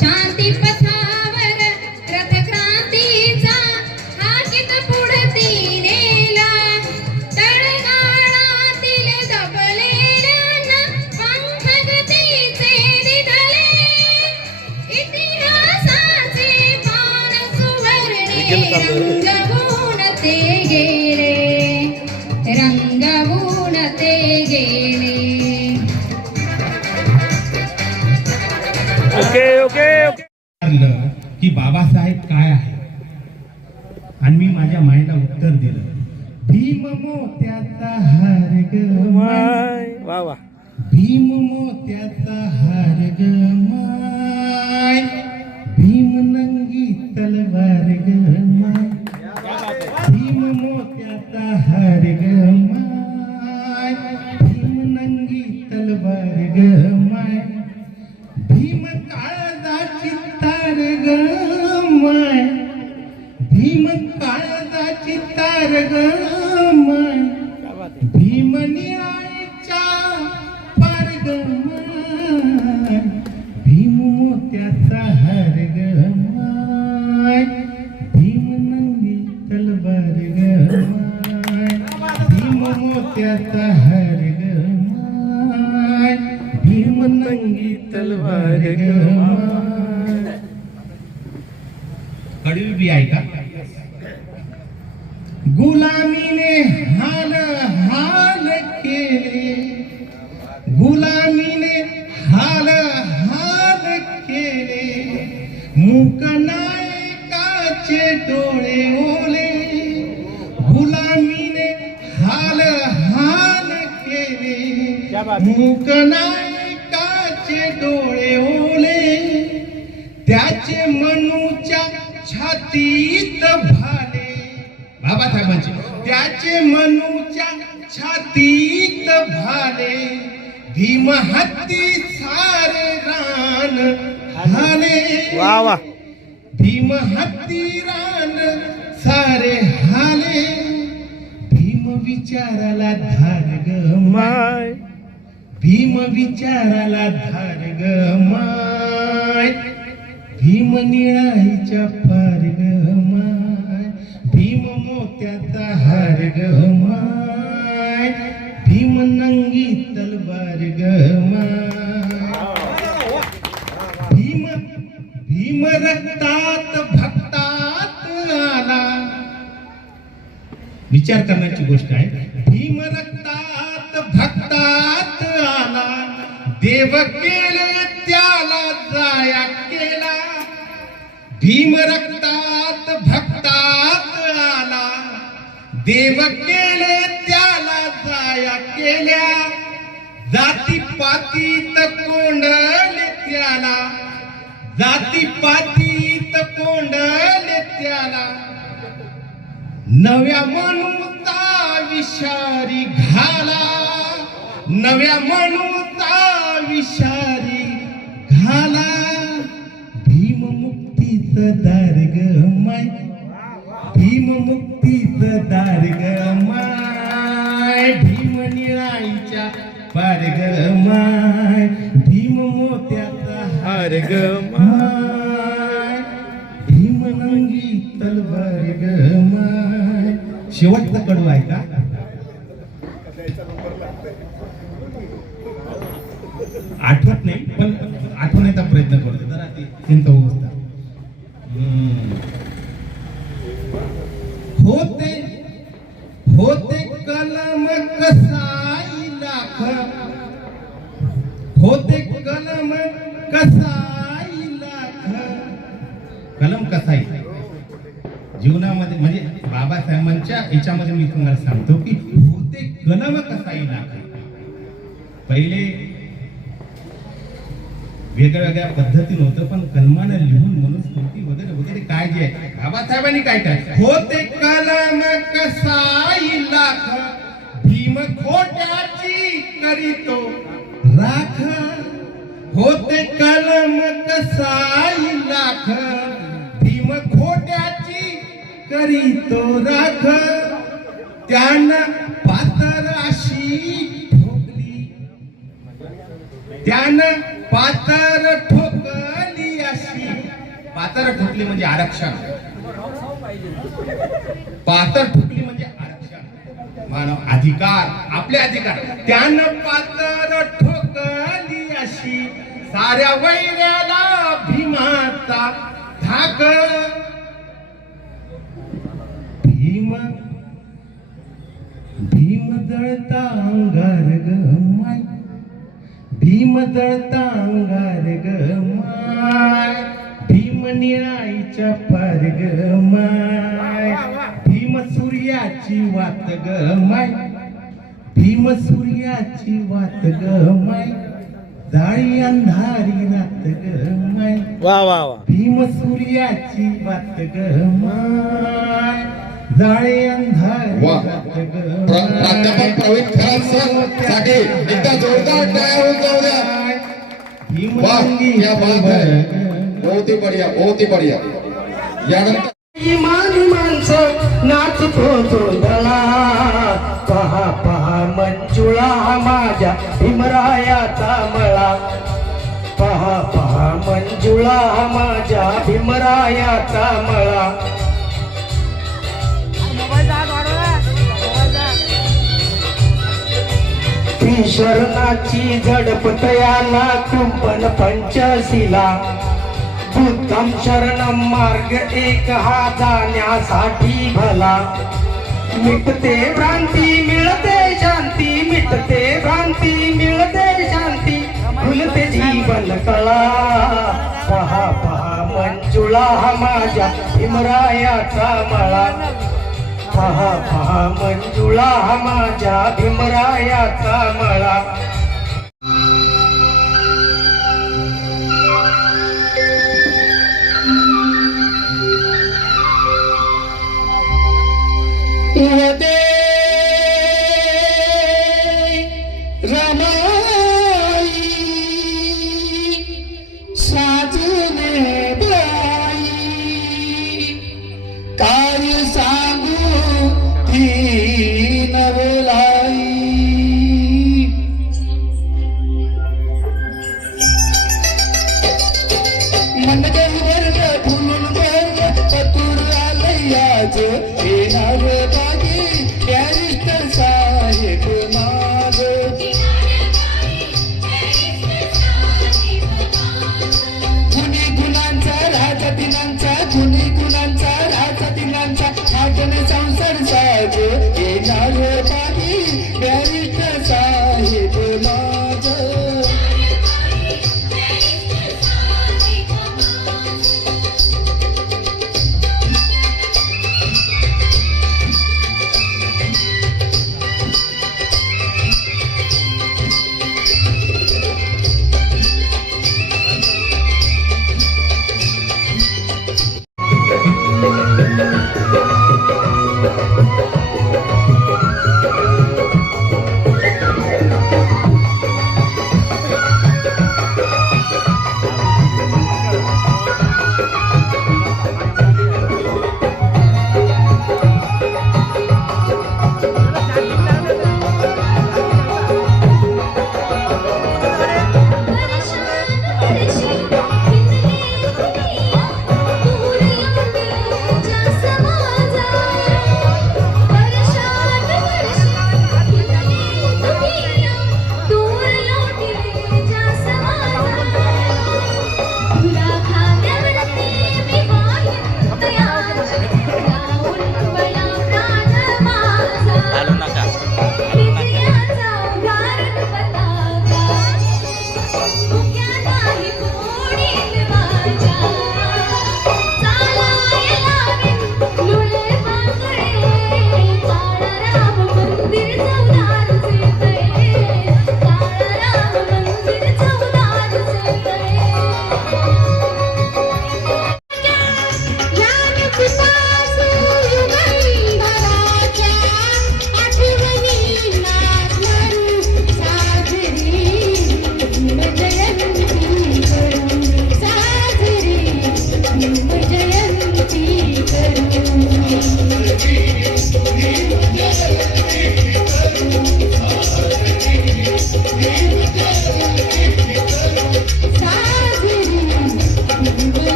शांती पथावर रथक्रांतीचा हाकीत पुढती नेला तळगाळातील दबलेल्यांना पंख गतीचे दिधले इतिहासाचे पान सुवर्णी रंगवून ते गेले ओके ओके ओके की बाबासाहेब काय आहे आणि मी माझ्या मायला उत्तर दिलं भीम मोत्याचा हार ग माय वा वा भीम मोत्याचा हार ग माय भीम निळाची तार ग माय भीम निळाच्या पार ग माय भीम मोत्याचा हार ग माय भीम नंगी तलवार ग माय भीम मोत्याचा हार ग माय भीम नंगी तलवार ग माय. कडवी बी आहे का? गुलामीने हाल हाल केले गुलामीने हाल हाल केले मूक नायकाचे डोळे ओले गुलामीने हाल हाल केले मूक नायकाचे डोळे ओले त्याचे मनूच्या छातीत भाले बाबासाहेबांची त्याचे मनूच्या छातीत भाले भीम हत्ती सारे रान हाले वा वा. भीम हत्ती रान सारे हाले भीम विचाराला धार ग माय भीम विचाराला धार ग माय भीम निळाईच्या पार ग माय भीम मोत्याचा हार ग माय भीम नंगी तलवार ग माय भीम भीम रक्तात भक्तात आला विचार करण्याची गोष्ट आहे. भीम रक्तात भक्तात आला देव केले त्याला जाया केला भीम रक्तात भक्तात आला देव केले त्याला जाया केल्या जाती पातीत कोंडले त्याला जाती पातीत कोंडले त्याला नव्या मनुता विषारी घाला नव्या मनुता विषारी घाला भीम मुक्तीचं दार ग माय भीम मुक्तीचं दार ग माय भीम निळाईच्या पार ग माय भीम मोत्याचा हार ग माय भीम नंगी तलवार ग माय. शेवटचा कडू आहे का? आठवत नाही पण आठवण्याचा प्रयत्न करतो जरा ते चिंता होता. होते होते कलम कसाई लाख होते कलम कसाई लाख कलम कसाई जीवनामध्ये म्हणजे बाबासाहेबांच्या याच्यामध्ये मी तुम्हाला सांगतो की होते कलम कसाई लाख. पहिले वेगळ्या पद्धतीनं होतं पण कलमानं लिहून मनुस्मृती वगैरे वगैरे काय जे आहे बाबासाहेबांनी काय काय होते कलम कसाई लाख भीम खोट्याची करीतो राख होते कलम कसाई लाख भीम खोट्याची करीतो राख त्यानं पातराशी ठोकली त्यानं पातर ठोकली अशी पातर ठोकली म्हणजे आरक्षण पातर ठोकली म्हणजे आरक्षण मानव अधिकार आपले अधिकार त्यानं पातर ठोकली अशी साऱ्या वैऱ्याला भीमाचा धाक भीम भीम जळता अंगार ग माय भीम जळता अंगार ग माय भीम निळाईच्या पार ग माय भीम सूर्याची वात ग माय भीम सूर्याची वात ग माय जाळी अंधारी रात ग माय वा वा वा. भीम सूर्याची वात ग माय जाळे अंधारी वा. रात ग प्राध्यापक प्रवीण खरात सर साठी एकदा जोरदार टाळ्या होऊन जाऊ द्या. वाह, क्या बात है, बहुत ही बढ़िया यानंतर इमानी माणसं नाचतो तोंडला, पहा पहा मंजुळा माझ्या भीमरायाचा मळा, पहा पहा मंजुळा माझ्या भीमरायाचा मळा. शरणाची झडपत याला कुंपण पंचशिला, बुद्धम शरणम मार्ग एक हा जाण्यासाठी भला. मिटते भ्रांती मिळते शांती, मिटते भ्रांती मिळते शांती, फुलते जीवन कळा. पहा पहा मंजुळा माझ्या भीमरायाचा मळा, पहा पहा मंजुळा माझ्या भीमरायाचा मळा. दे रमाई साजने बाई, काय सांगू ती नवलाई.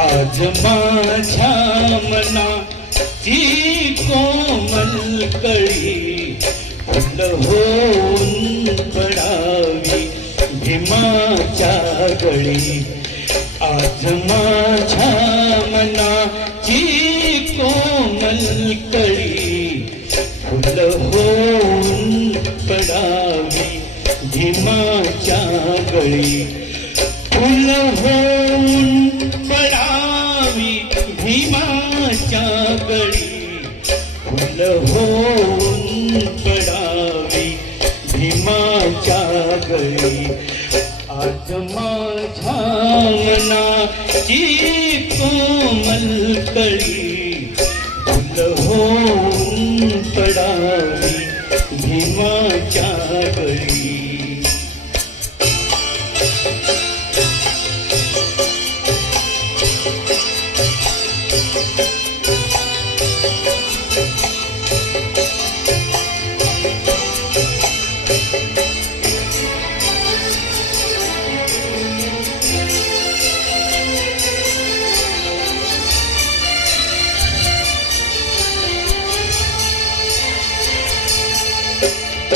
आज माझ्या मनाची कोमल कळी फुल होऊन पडावी भीमाच्या गळी. आज माझ्या मनाची कोमल कळी फुल होऊन पडावी भीमाच्या गळी. फुल होऊन पडावी भीमाच्या गळी. फुल होऊन पडावी भीमाच्या गळी. आज माझ्या मनाची कोमल कळी फुल होऊन पडावी भीमाच्या गळी.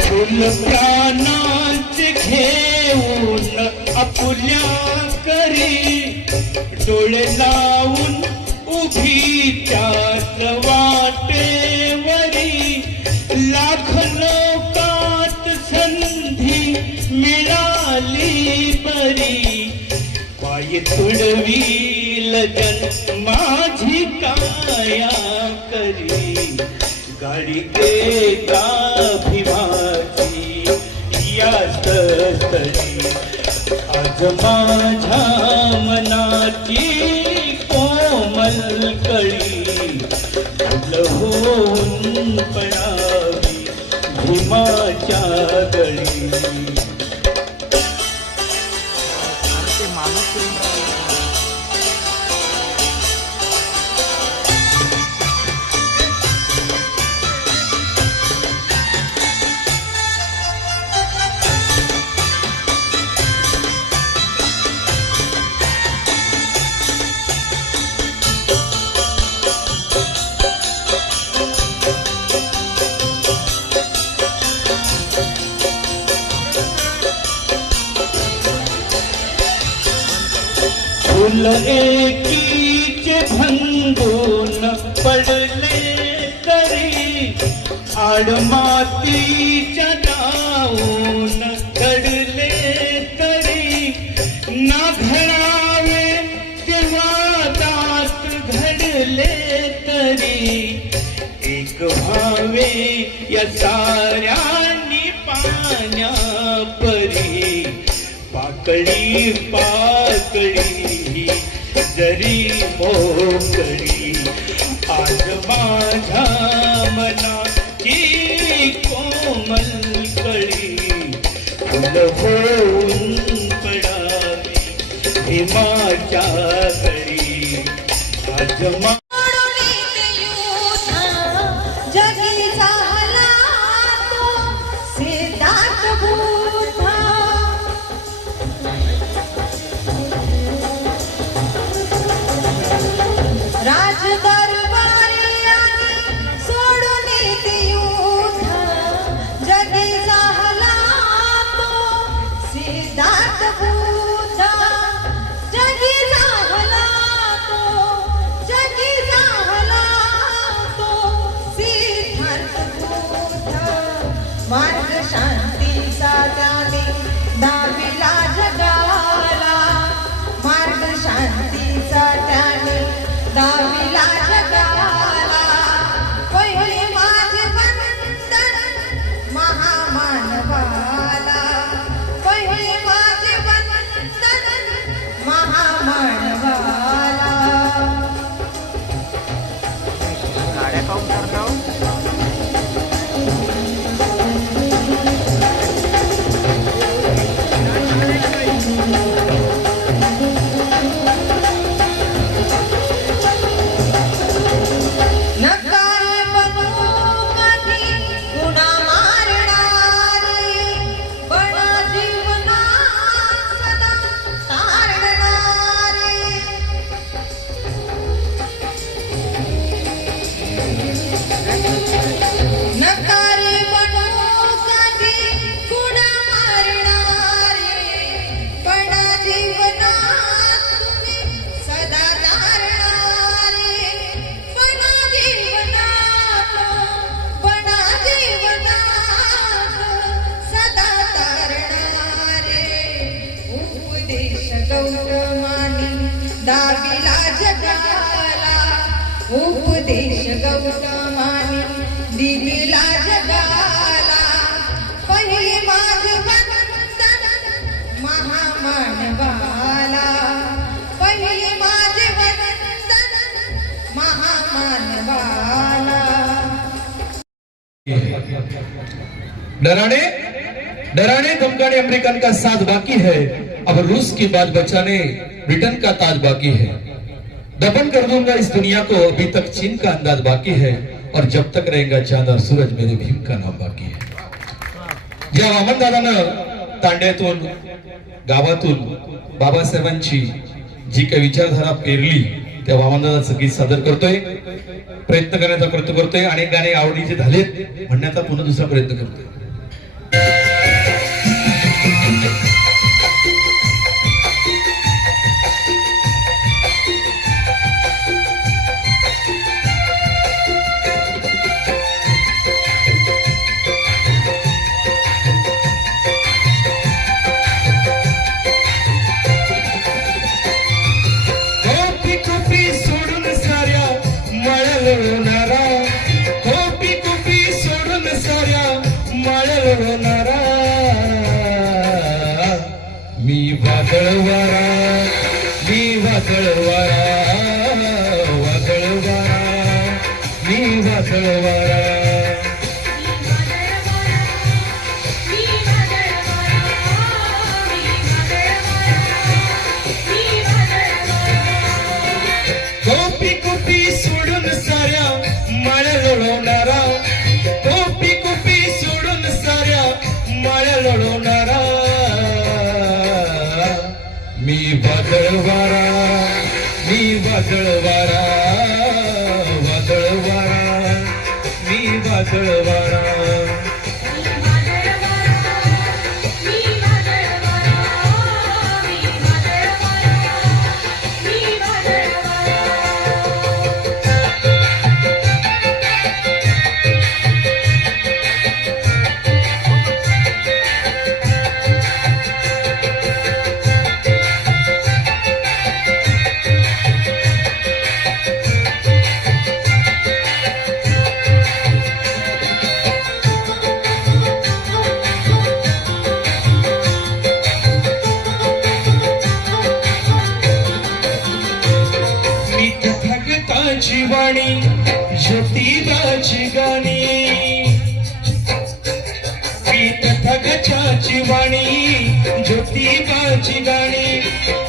फुल प्राणांच घेऊन आपुल्या करी डोळे लावून उभी त्याच वाटेवरी. लाख लोकात संधी मिळाली बरी पाय तुडवील जन माझी काया करी. गाडी एका भीमाची याच स्थळी. आज माझ्या मनाची कोमल कळी फुल होऊन पडावी भीमाच्या गळी. फुल एकीचे भंगून पडले तरी आडमातीच्या जाऊन घडले तरी. ना घडावे तेव्हा दात घडले तरी एक व्हावे या साऱ्यांनी पाण्या परी. पाकळी पाकळी जरी मोकळी. आज माझ्या मनाची कोमल कळी फुल होऊन पडावी भीमाच्या गळी. आज जगी झाला तो सिद्धार्थ बुद्ध. राजदरबारी सोडून युद्ध जगी झाला तो सिद्धार्थ बुद्ध. जगी झाला तो सिद्धार्थ बुद्ध. मार्ग शांतीचा त्याने दाविला जगाला. मार्ग शांतीचा त्याने दाविला जगाला. पहिले माझे वंदन महामानवाला. पहिले माझे वंदन महामानवाला. गाड्या काऊन करता गौतमानी दाविला जगाला उपदेश गौतमानी दिला जगाला पहिली माझ वंदन महामानवाला पहिली माझ वंदन महामानवाला डराने धमकाने अमेरिकन का साथ बाकी है, अब रूस की बात बचाने ब्रिटेन का ताज बाकी है। दफन कर दूंगा इस दुनिया को, अभी तक चीन का अंदाज बाकी है, और जब तक रहेगा चांद और सूरज मेरे भीम का नाम बाकी है। ज्या वामन दादानं तांड्यातून गावातून बाबासाहेबांची जी काही विचारधारा पेरली त्या वामनदादाचं गीत सादर करतोय, प्रयत्न करण्याचा प्रयत्न करतोय, अनेक गाणे आवडीचे झालेत म्हणण्याचा पुन्हा दुसरा प्रयत्न करतोय। मी वादळवारा मी वादळवारा कोपी कोपी सोडून साऱ्या माळ्या लढवणारा, कोपी कोपी सोडून साऱ्या माळ्या लढवणारा मी वादळवारा मी वादळवारा मी वादळवारा वाणी ज्योतिबाची गाणी, मी तथागताची वाणी ज्योतिबाची गाणी,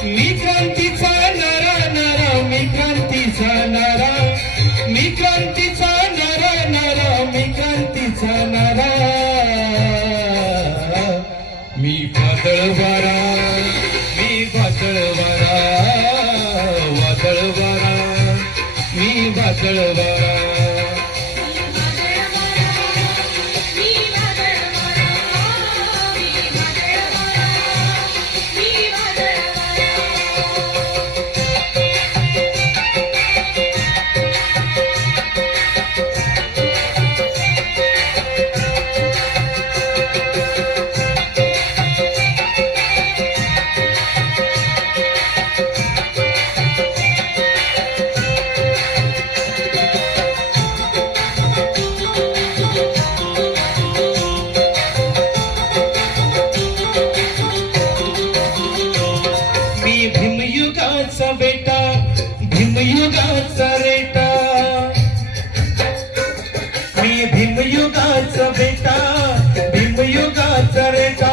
मी क्रांतीचा नारा नारा, मी क्रांतीचा नारा, मी क्रांतीचा नारा नारा, मी क्रांतीचा नारा मी वादळवारा मी वादळवारा वादळवारा मी वादळवारा भीमयुगाचा बेटा भीमयुगाचा रेटा, मी भीमयुगाचा बेटा भीमयुगाचा रेटा,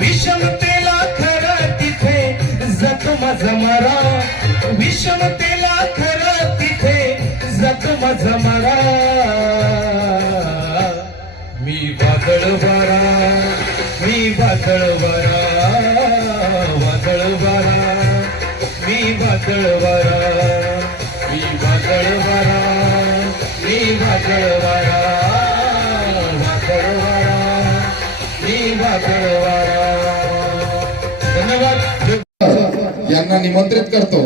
विषमतेला खरा तिथे जातो माझा मारा, विषमतेला खरा तिथे जातो माझा मारा मी वादळवारा मी वादळवारा वादळवारा मी वादळवारा मी वादळवारा मी वादळवारा वादळवारा मी वादळवारा। धन्यवाद। यांना निमंत्रित करतो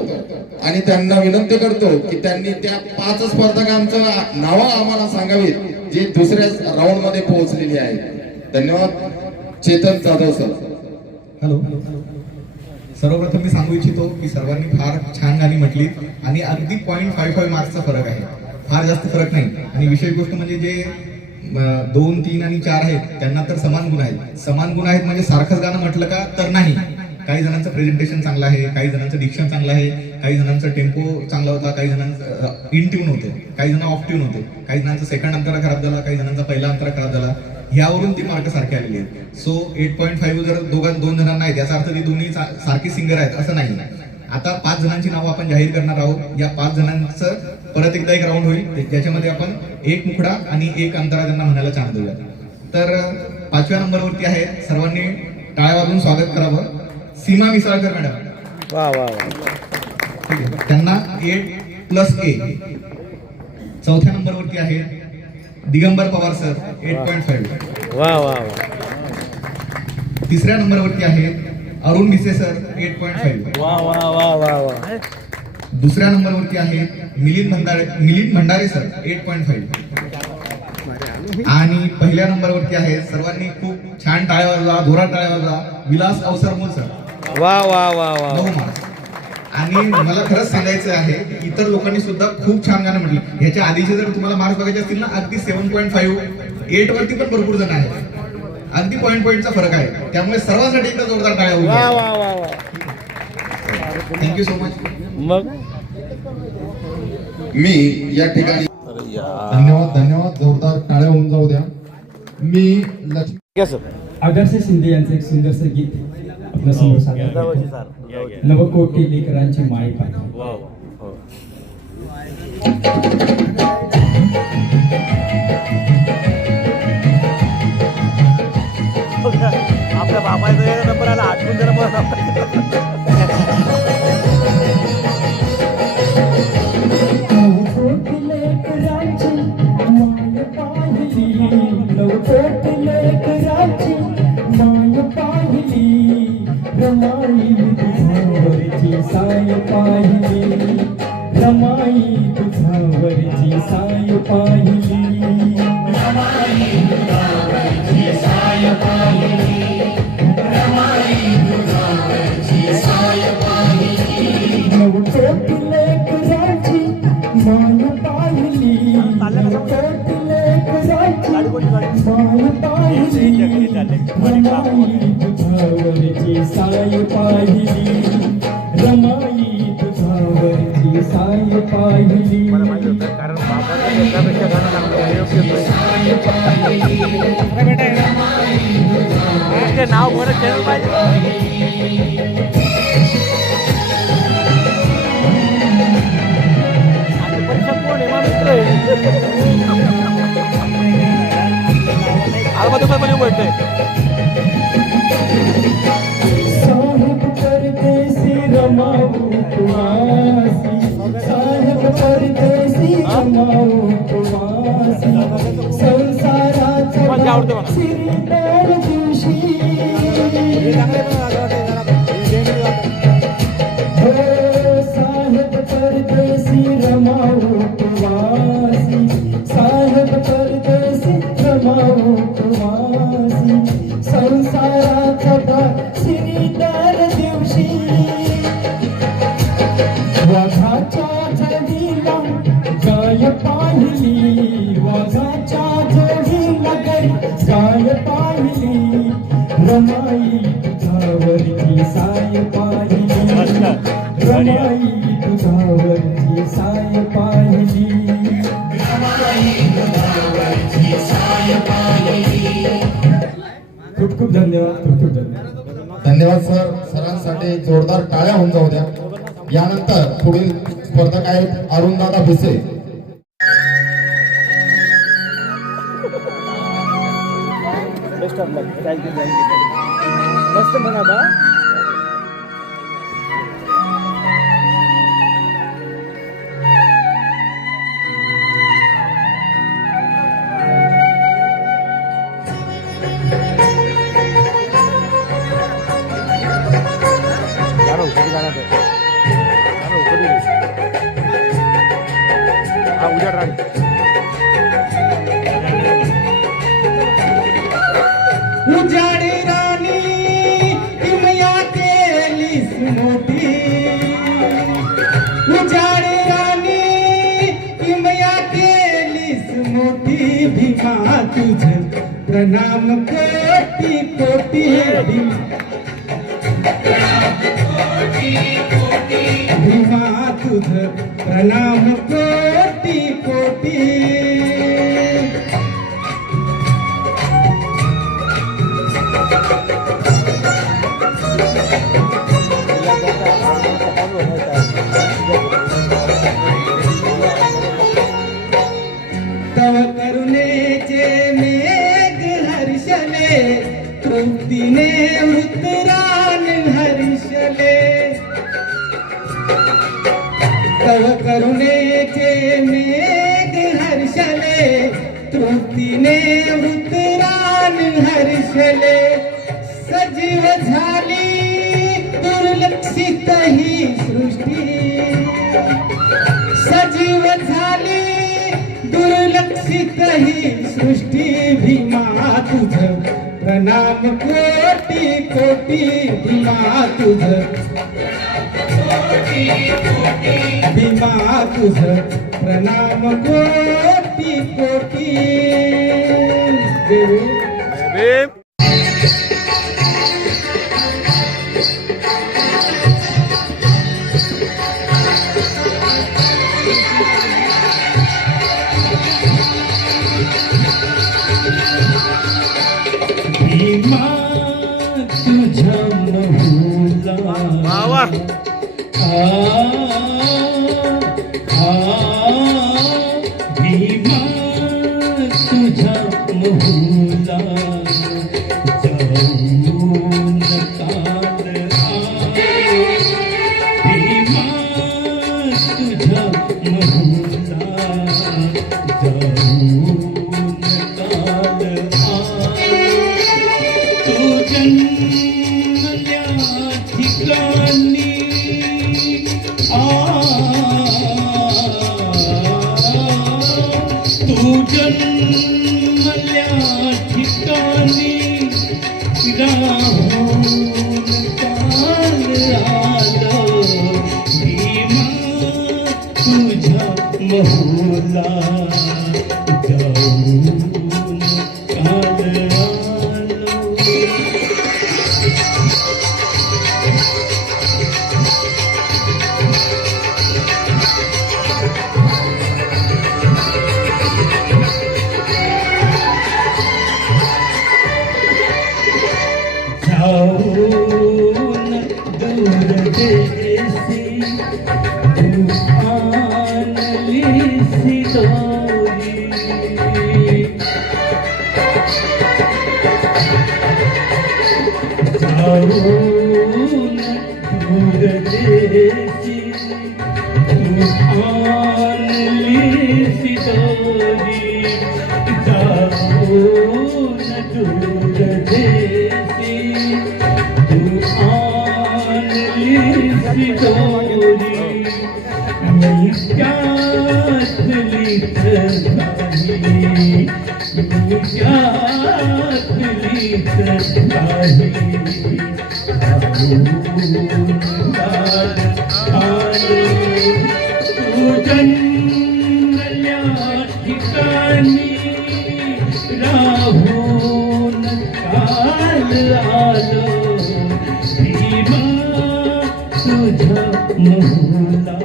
आणि त्यांना विनंती करतो की त्यांनी त्या 5 स्पर्धकांचं नावं आम्हाला सांगावीत जे दुसऱ्या राऊंड मध्ये पोहोचलेली आहेत। धन्यवाद। चेतन जाधव सर। हॅलो सर्वप्रथम मी सांगू इच्छितो की सर्वांनी फार छान गाणी म्हटली आणि अगदी 0.55 मार्क्सचा फरक आहे, फार जास्त फरक नाही. आणि विशेष गोष्ट म्हणजे जे 2, 3 आणि 4 आहेत त्यांना तर समान गुण आहेत. समान गुण आहेत म्हणजे सारखंच गाणं म्हटलं का तर नाही. काही जणांचं प्रेझेंटेशन चांगलं आहे, काही जणांचं डिक्शन चांगलं आहे, काही जणांचा टेम्पो चांगला होता, काही जणांचं इन ट्यून होते, काही जण ऑफ ट्यून होते, काही जणांचा सेकंड अंतरा खराब झाला, काही जणांचा पहिला अंतरा खराब झाला. यावरून ती मार्क सारखे आलेली आहेत. सो 8.5 जर दोन जणांना आहेत याचा अर्थ ती दोन्ही सारखी सिंगर आहेत असं नाही. आता 5 जणांची नावं आपण जाहीर करणार आहोत. या 5 जणांचं परत एकदा एक राऊंड होईल ज्याच्यामध्ये आपण एक मुखडा आणि एक अंतरा त्यांना म्हणायला चान्स देऊया. तर 5व्या नंबरवरती आहे, सर्वांनी टाळ्या वाजवून स्वागत करावं, सीमा मिसाळकर मॅडम. वा वा वा. ठीक आहे, त्यांना 8+A. 4थ्या नंबरवरती आहे दिगंबर पवार सर 8.5. वा वा वा. 3ऱ्या नंबरवरती आहे अरुण भिसे सर 8.5. वा वा वा वा वा. 2ऱ्या नंबरवरती आहे मिलिंद भंडारे सर 8.5. आणि 1ल्या नंबरवरती आहे, सर्वांनी खूप छान टाळ्या वाजवा, जोरात टाळ्या वाजवा, विलास अवसरमोल सर. वा वा वा वा. 9 मार्क्स. आणि मला खरंच सांगायचं आहे की इतर लोकांनी सुद्धा खूप छान गाणं म्हटलं. ह्याच्या आधीचे जर तुम्हाला मार्क्स बघायचे असतील ना, अगदी 7.5, 8 वरती पण भरपूर जण आहेत. अगदी पॉईंटचा फरक आहे. त्यामुळे सर्वांसाठी एकदा जोरदार टाळ्या होऊ. वा वा वा वा. Thank you so much. मग मी या ठिकाणी धन्यवाद, जोरदार टाळ्या होऊन जाऊ द्या. मी लक्ष्मी आदर्श शिंदे यांचं एक सुंदरसं गीत आपल्या समोर सादर करतो. नवकोटी लेकरांची माय पाहिजे. आपल्या बाबाचा नंबर आला, आठवून जरा साय पाहिली रमाई तुझावरची साय पाहिली, रमाई तुझावरची साय पाहिली, रमाई तुझावरची साय पाहिली. नवकोटी लेकरांची माय पाहिली, नवकोटी लेकरांची माय पाहिली, रमाई तुझावरची साय पाहिली, रमाई तुझावरची साय पाहिली. कारण बाबाचा एकापेक्षा गाणं ते नाव बरं केलं पाहिजे. आणि परीक्षा कोण आहे मित्र आलमध्ये बोलतोय. साहेब परदेसी रमाऊ तुमासी, साहेब परदेसी रमाऊ तुमासी, संसाराचा श्रीदार दिवशी, साहेब परदेसी रमाऊ तुमासी, साहेब परदेसी रमाऊ तुमासी, संसाराचा श्रीदार दिवशी. वाघाच्या झडीला गाय पाहिली, वाघाच्या झडीला गाय पाहिली, रमाई तुझावरची साय पाहिली, रमाई तुझावरची साय पाहिली, रमाई तुझावरची साय पाहिली. खूप खूप धन्यवाद, खूप खूप धन्यवाद. धन्यवाद सर. सरांसाठी जोरदार टाळ्या होऊन जाऊ द्या. यानंतर पुढील स्पर्धक आहेत अरुणदादा Bhise. Best of luck. Thank you मस्त म्हणा आता. उद्या राणी उजाडी राणी किमया केली प्रणाम कोटी कोटी भीमा तुझ प्रणाम कोटी कोटी तव करुणेचे मेघ हर्षले तृप्तीने वृत्तरान हर्षले तव करुणेचे मेघ हर्षले तृप्तीने वृत्तरान हर्षले सजीव झाली दुर्लक्षित ही सृष्टी सजीव झाली दुर्लक्षित ही सृष्टी भीमा तुझ प्रणाम कोटी कोटी भीमा तुझ भीमा तुझ प्रणाम कोटी कोटी भीमा तुझ्या बहुला भीमा तुझ्या बहुला जाऊन काल भीमा तुझ्या बहुला जाऊन तू जन्मल्या ठिकाणी राहून काल आलं भीमा तुझ्या बहुला जाऊन काल जाऊन दूर देसी तू आणलीसी दोरी जाऊन दूर देसी तू आणलीसी दोरी जाऊन दूर देसी तू आणलीसी दोरी मी त्यातलीच नाही मी त्यातलीच नाही तू जन्मल्या ठिकाणी राहून काल आलो भीमा तुझ्या बहुला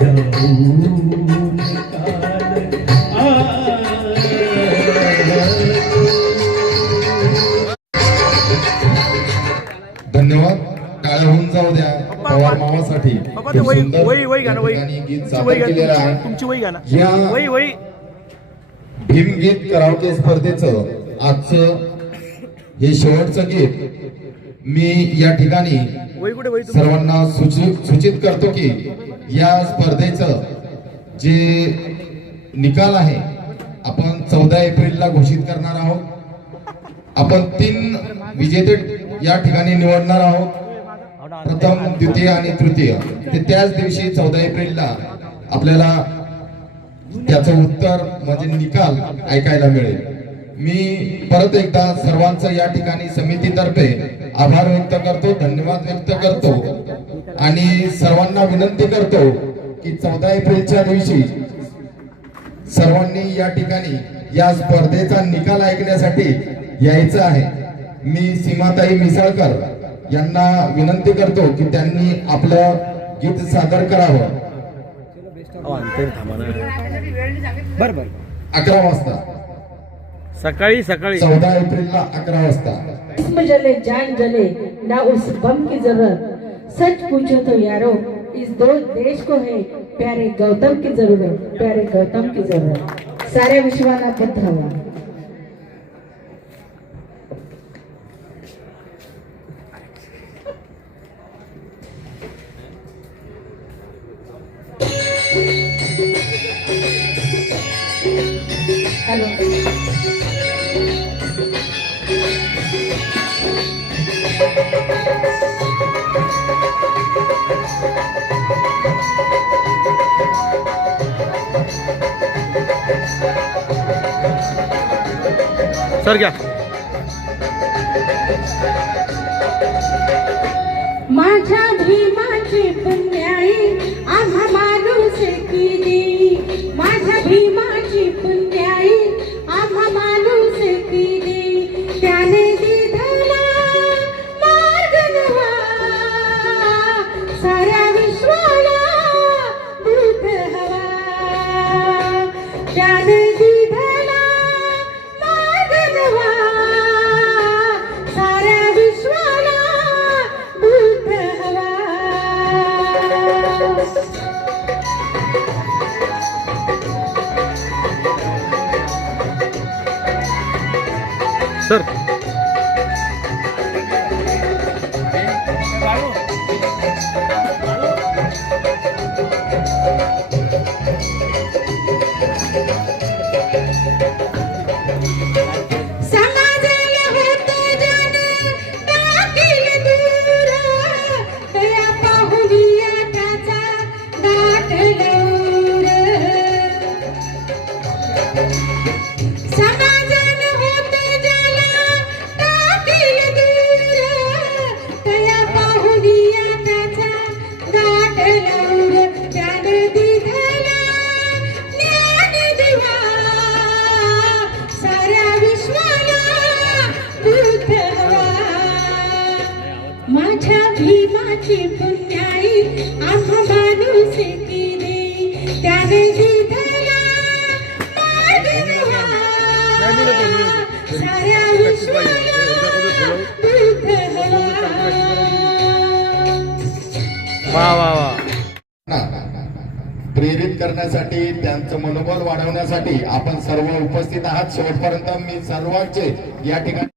जाऊन काल धन्यवाद. टाळ्या होऊन जाऊ द्या पवार मामासाठी. बाबा ते वही गाणं गीत सादर केलेलं आहे. तुमची वही गाणं या वही भीमगीत कराओके स्पर्धेचं आजचं हे शेवटचं गीत मी या ठिकाणी सर्वांना सूचित करतो की या स्पर्धेचं जे निकाल आहे आपण 14 एप्रिलला घोषित करणार आहोत. आपण 3 विजेते या ठिकाणी निवडणार आहोत, प्रथम, द्वितीय आणि तृतीय. ते त्याच दिवशी 14 एप्रिलला आपल्याला त्याचं उत्तर म्हणजे निकाल ऐकायला मिळेल. मी परत एकदा सर्वांचं या ठिकाणी समितीतर्फे आभार व्यक्त करतो, धन्यवाद व्यक्त करतो आणि सर्वांना विनंती करतो की 14 एप्रिलच्या दिवशी सर्वांनी या ठिकाणी या स्पर्धेचा निकाल ऐकण्यासाठी यायचं आहे. मी सीमाताई मिसाळकर यांना विनंती करतो की त्यांनी आपलं गीत सादर करावं. बर बर 11 वाजता, सकाळी 14 एप्रिलला 11 वाजता. इसमें जले जान जले ना उस बम की जरूरत, सच पूछो तो यारो इस दो देश को है प्यारे गौतम की जरूरत, प्यारे गौतम की जरूरत. साऱ्या विश्वाला बद्ध हवा. हॅलो सर घ्या. माझ्या भीमाची पुण्याई आम्हा माणूस केली, माझ्या भीमाची पुण्याई आम्हा माणूस केली. त्याने दिधला मार्ग नवा, साऱ्या विश्वाला दूत हवा. त्याने दिधला मार्ग नवा, साऱ्या विश्वाला दूत हवा. सर समाजाला होतं जन टाकील दूर, दया पाहुनिया त्याचा दाटलौर. समाजाला होतं जन टाकील दूर, दया पाहुनिया त्याचा दाटलौर. त्याने दिधला ज्ञान दिवा, साऱ्या विश्वाला दूत हवा. माझ्या भीमाची पुण्याई आम्हा माणूस केली, त्याने दिधला मार्ग नवा, साऱ्या विश्वाला दूत हवा. वा वा वा. प्रेरित करण्यासाठी, त्यांचं मनोबल वाढवण्यासाठी आपण सर्व उपस्थित आहात. शेवटपर्यंत मी सर्वांचे या ठिकाणी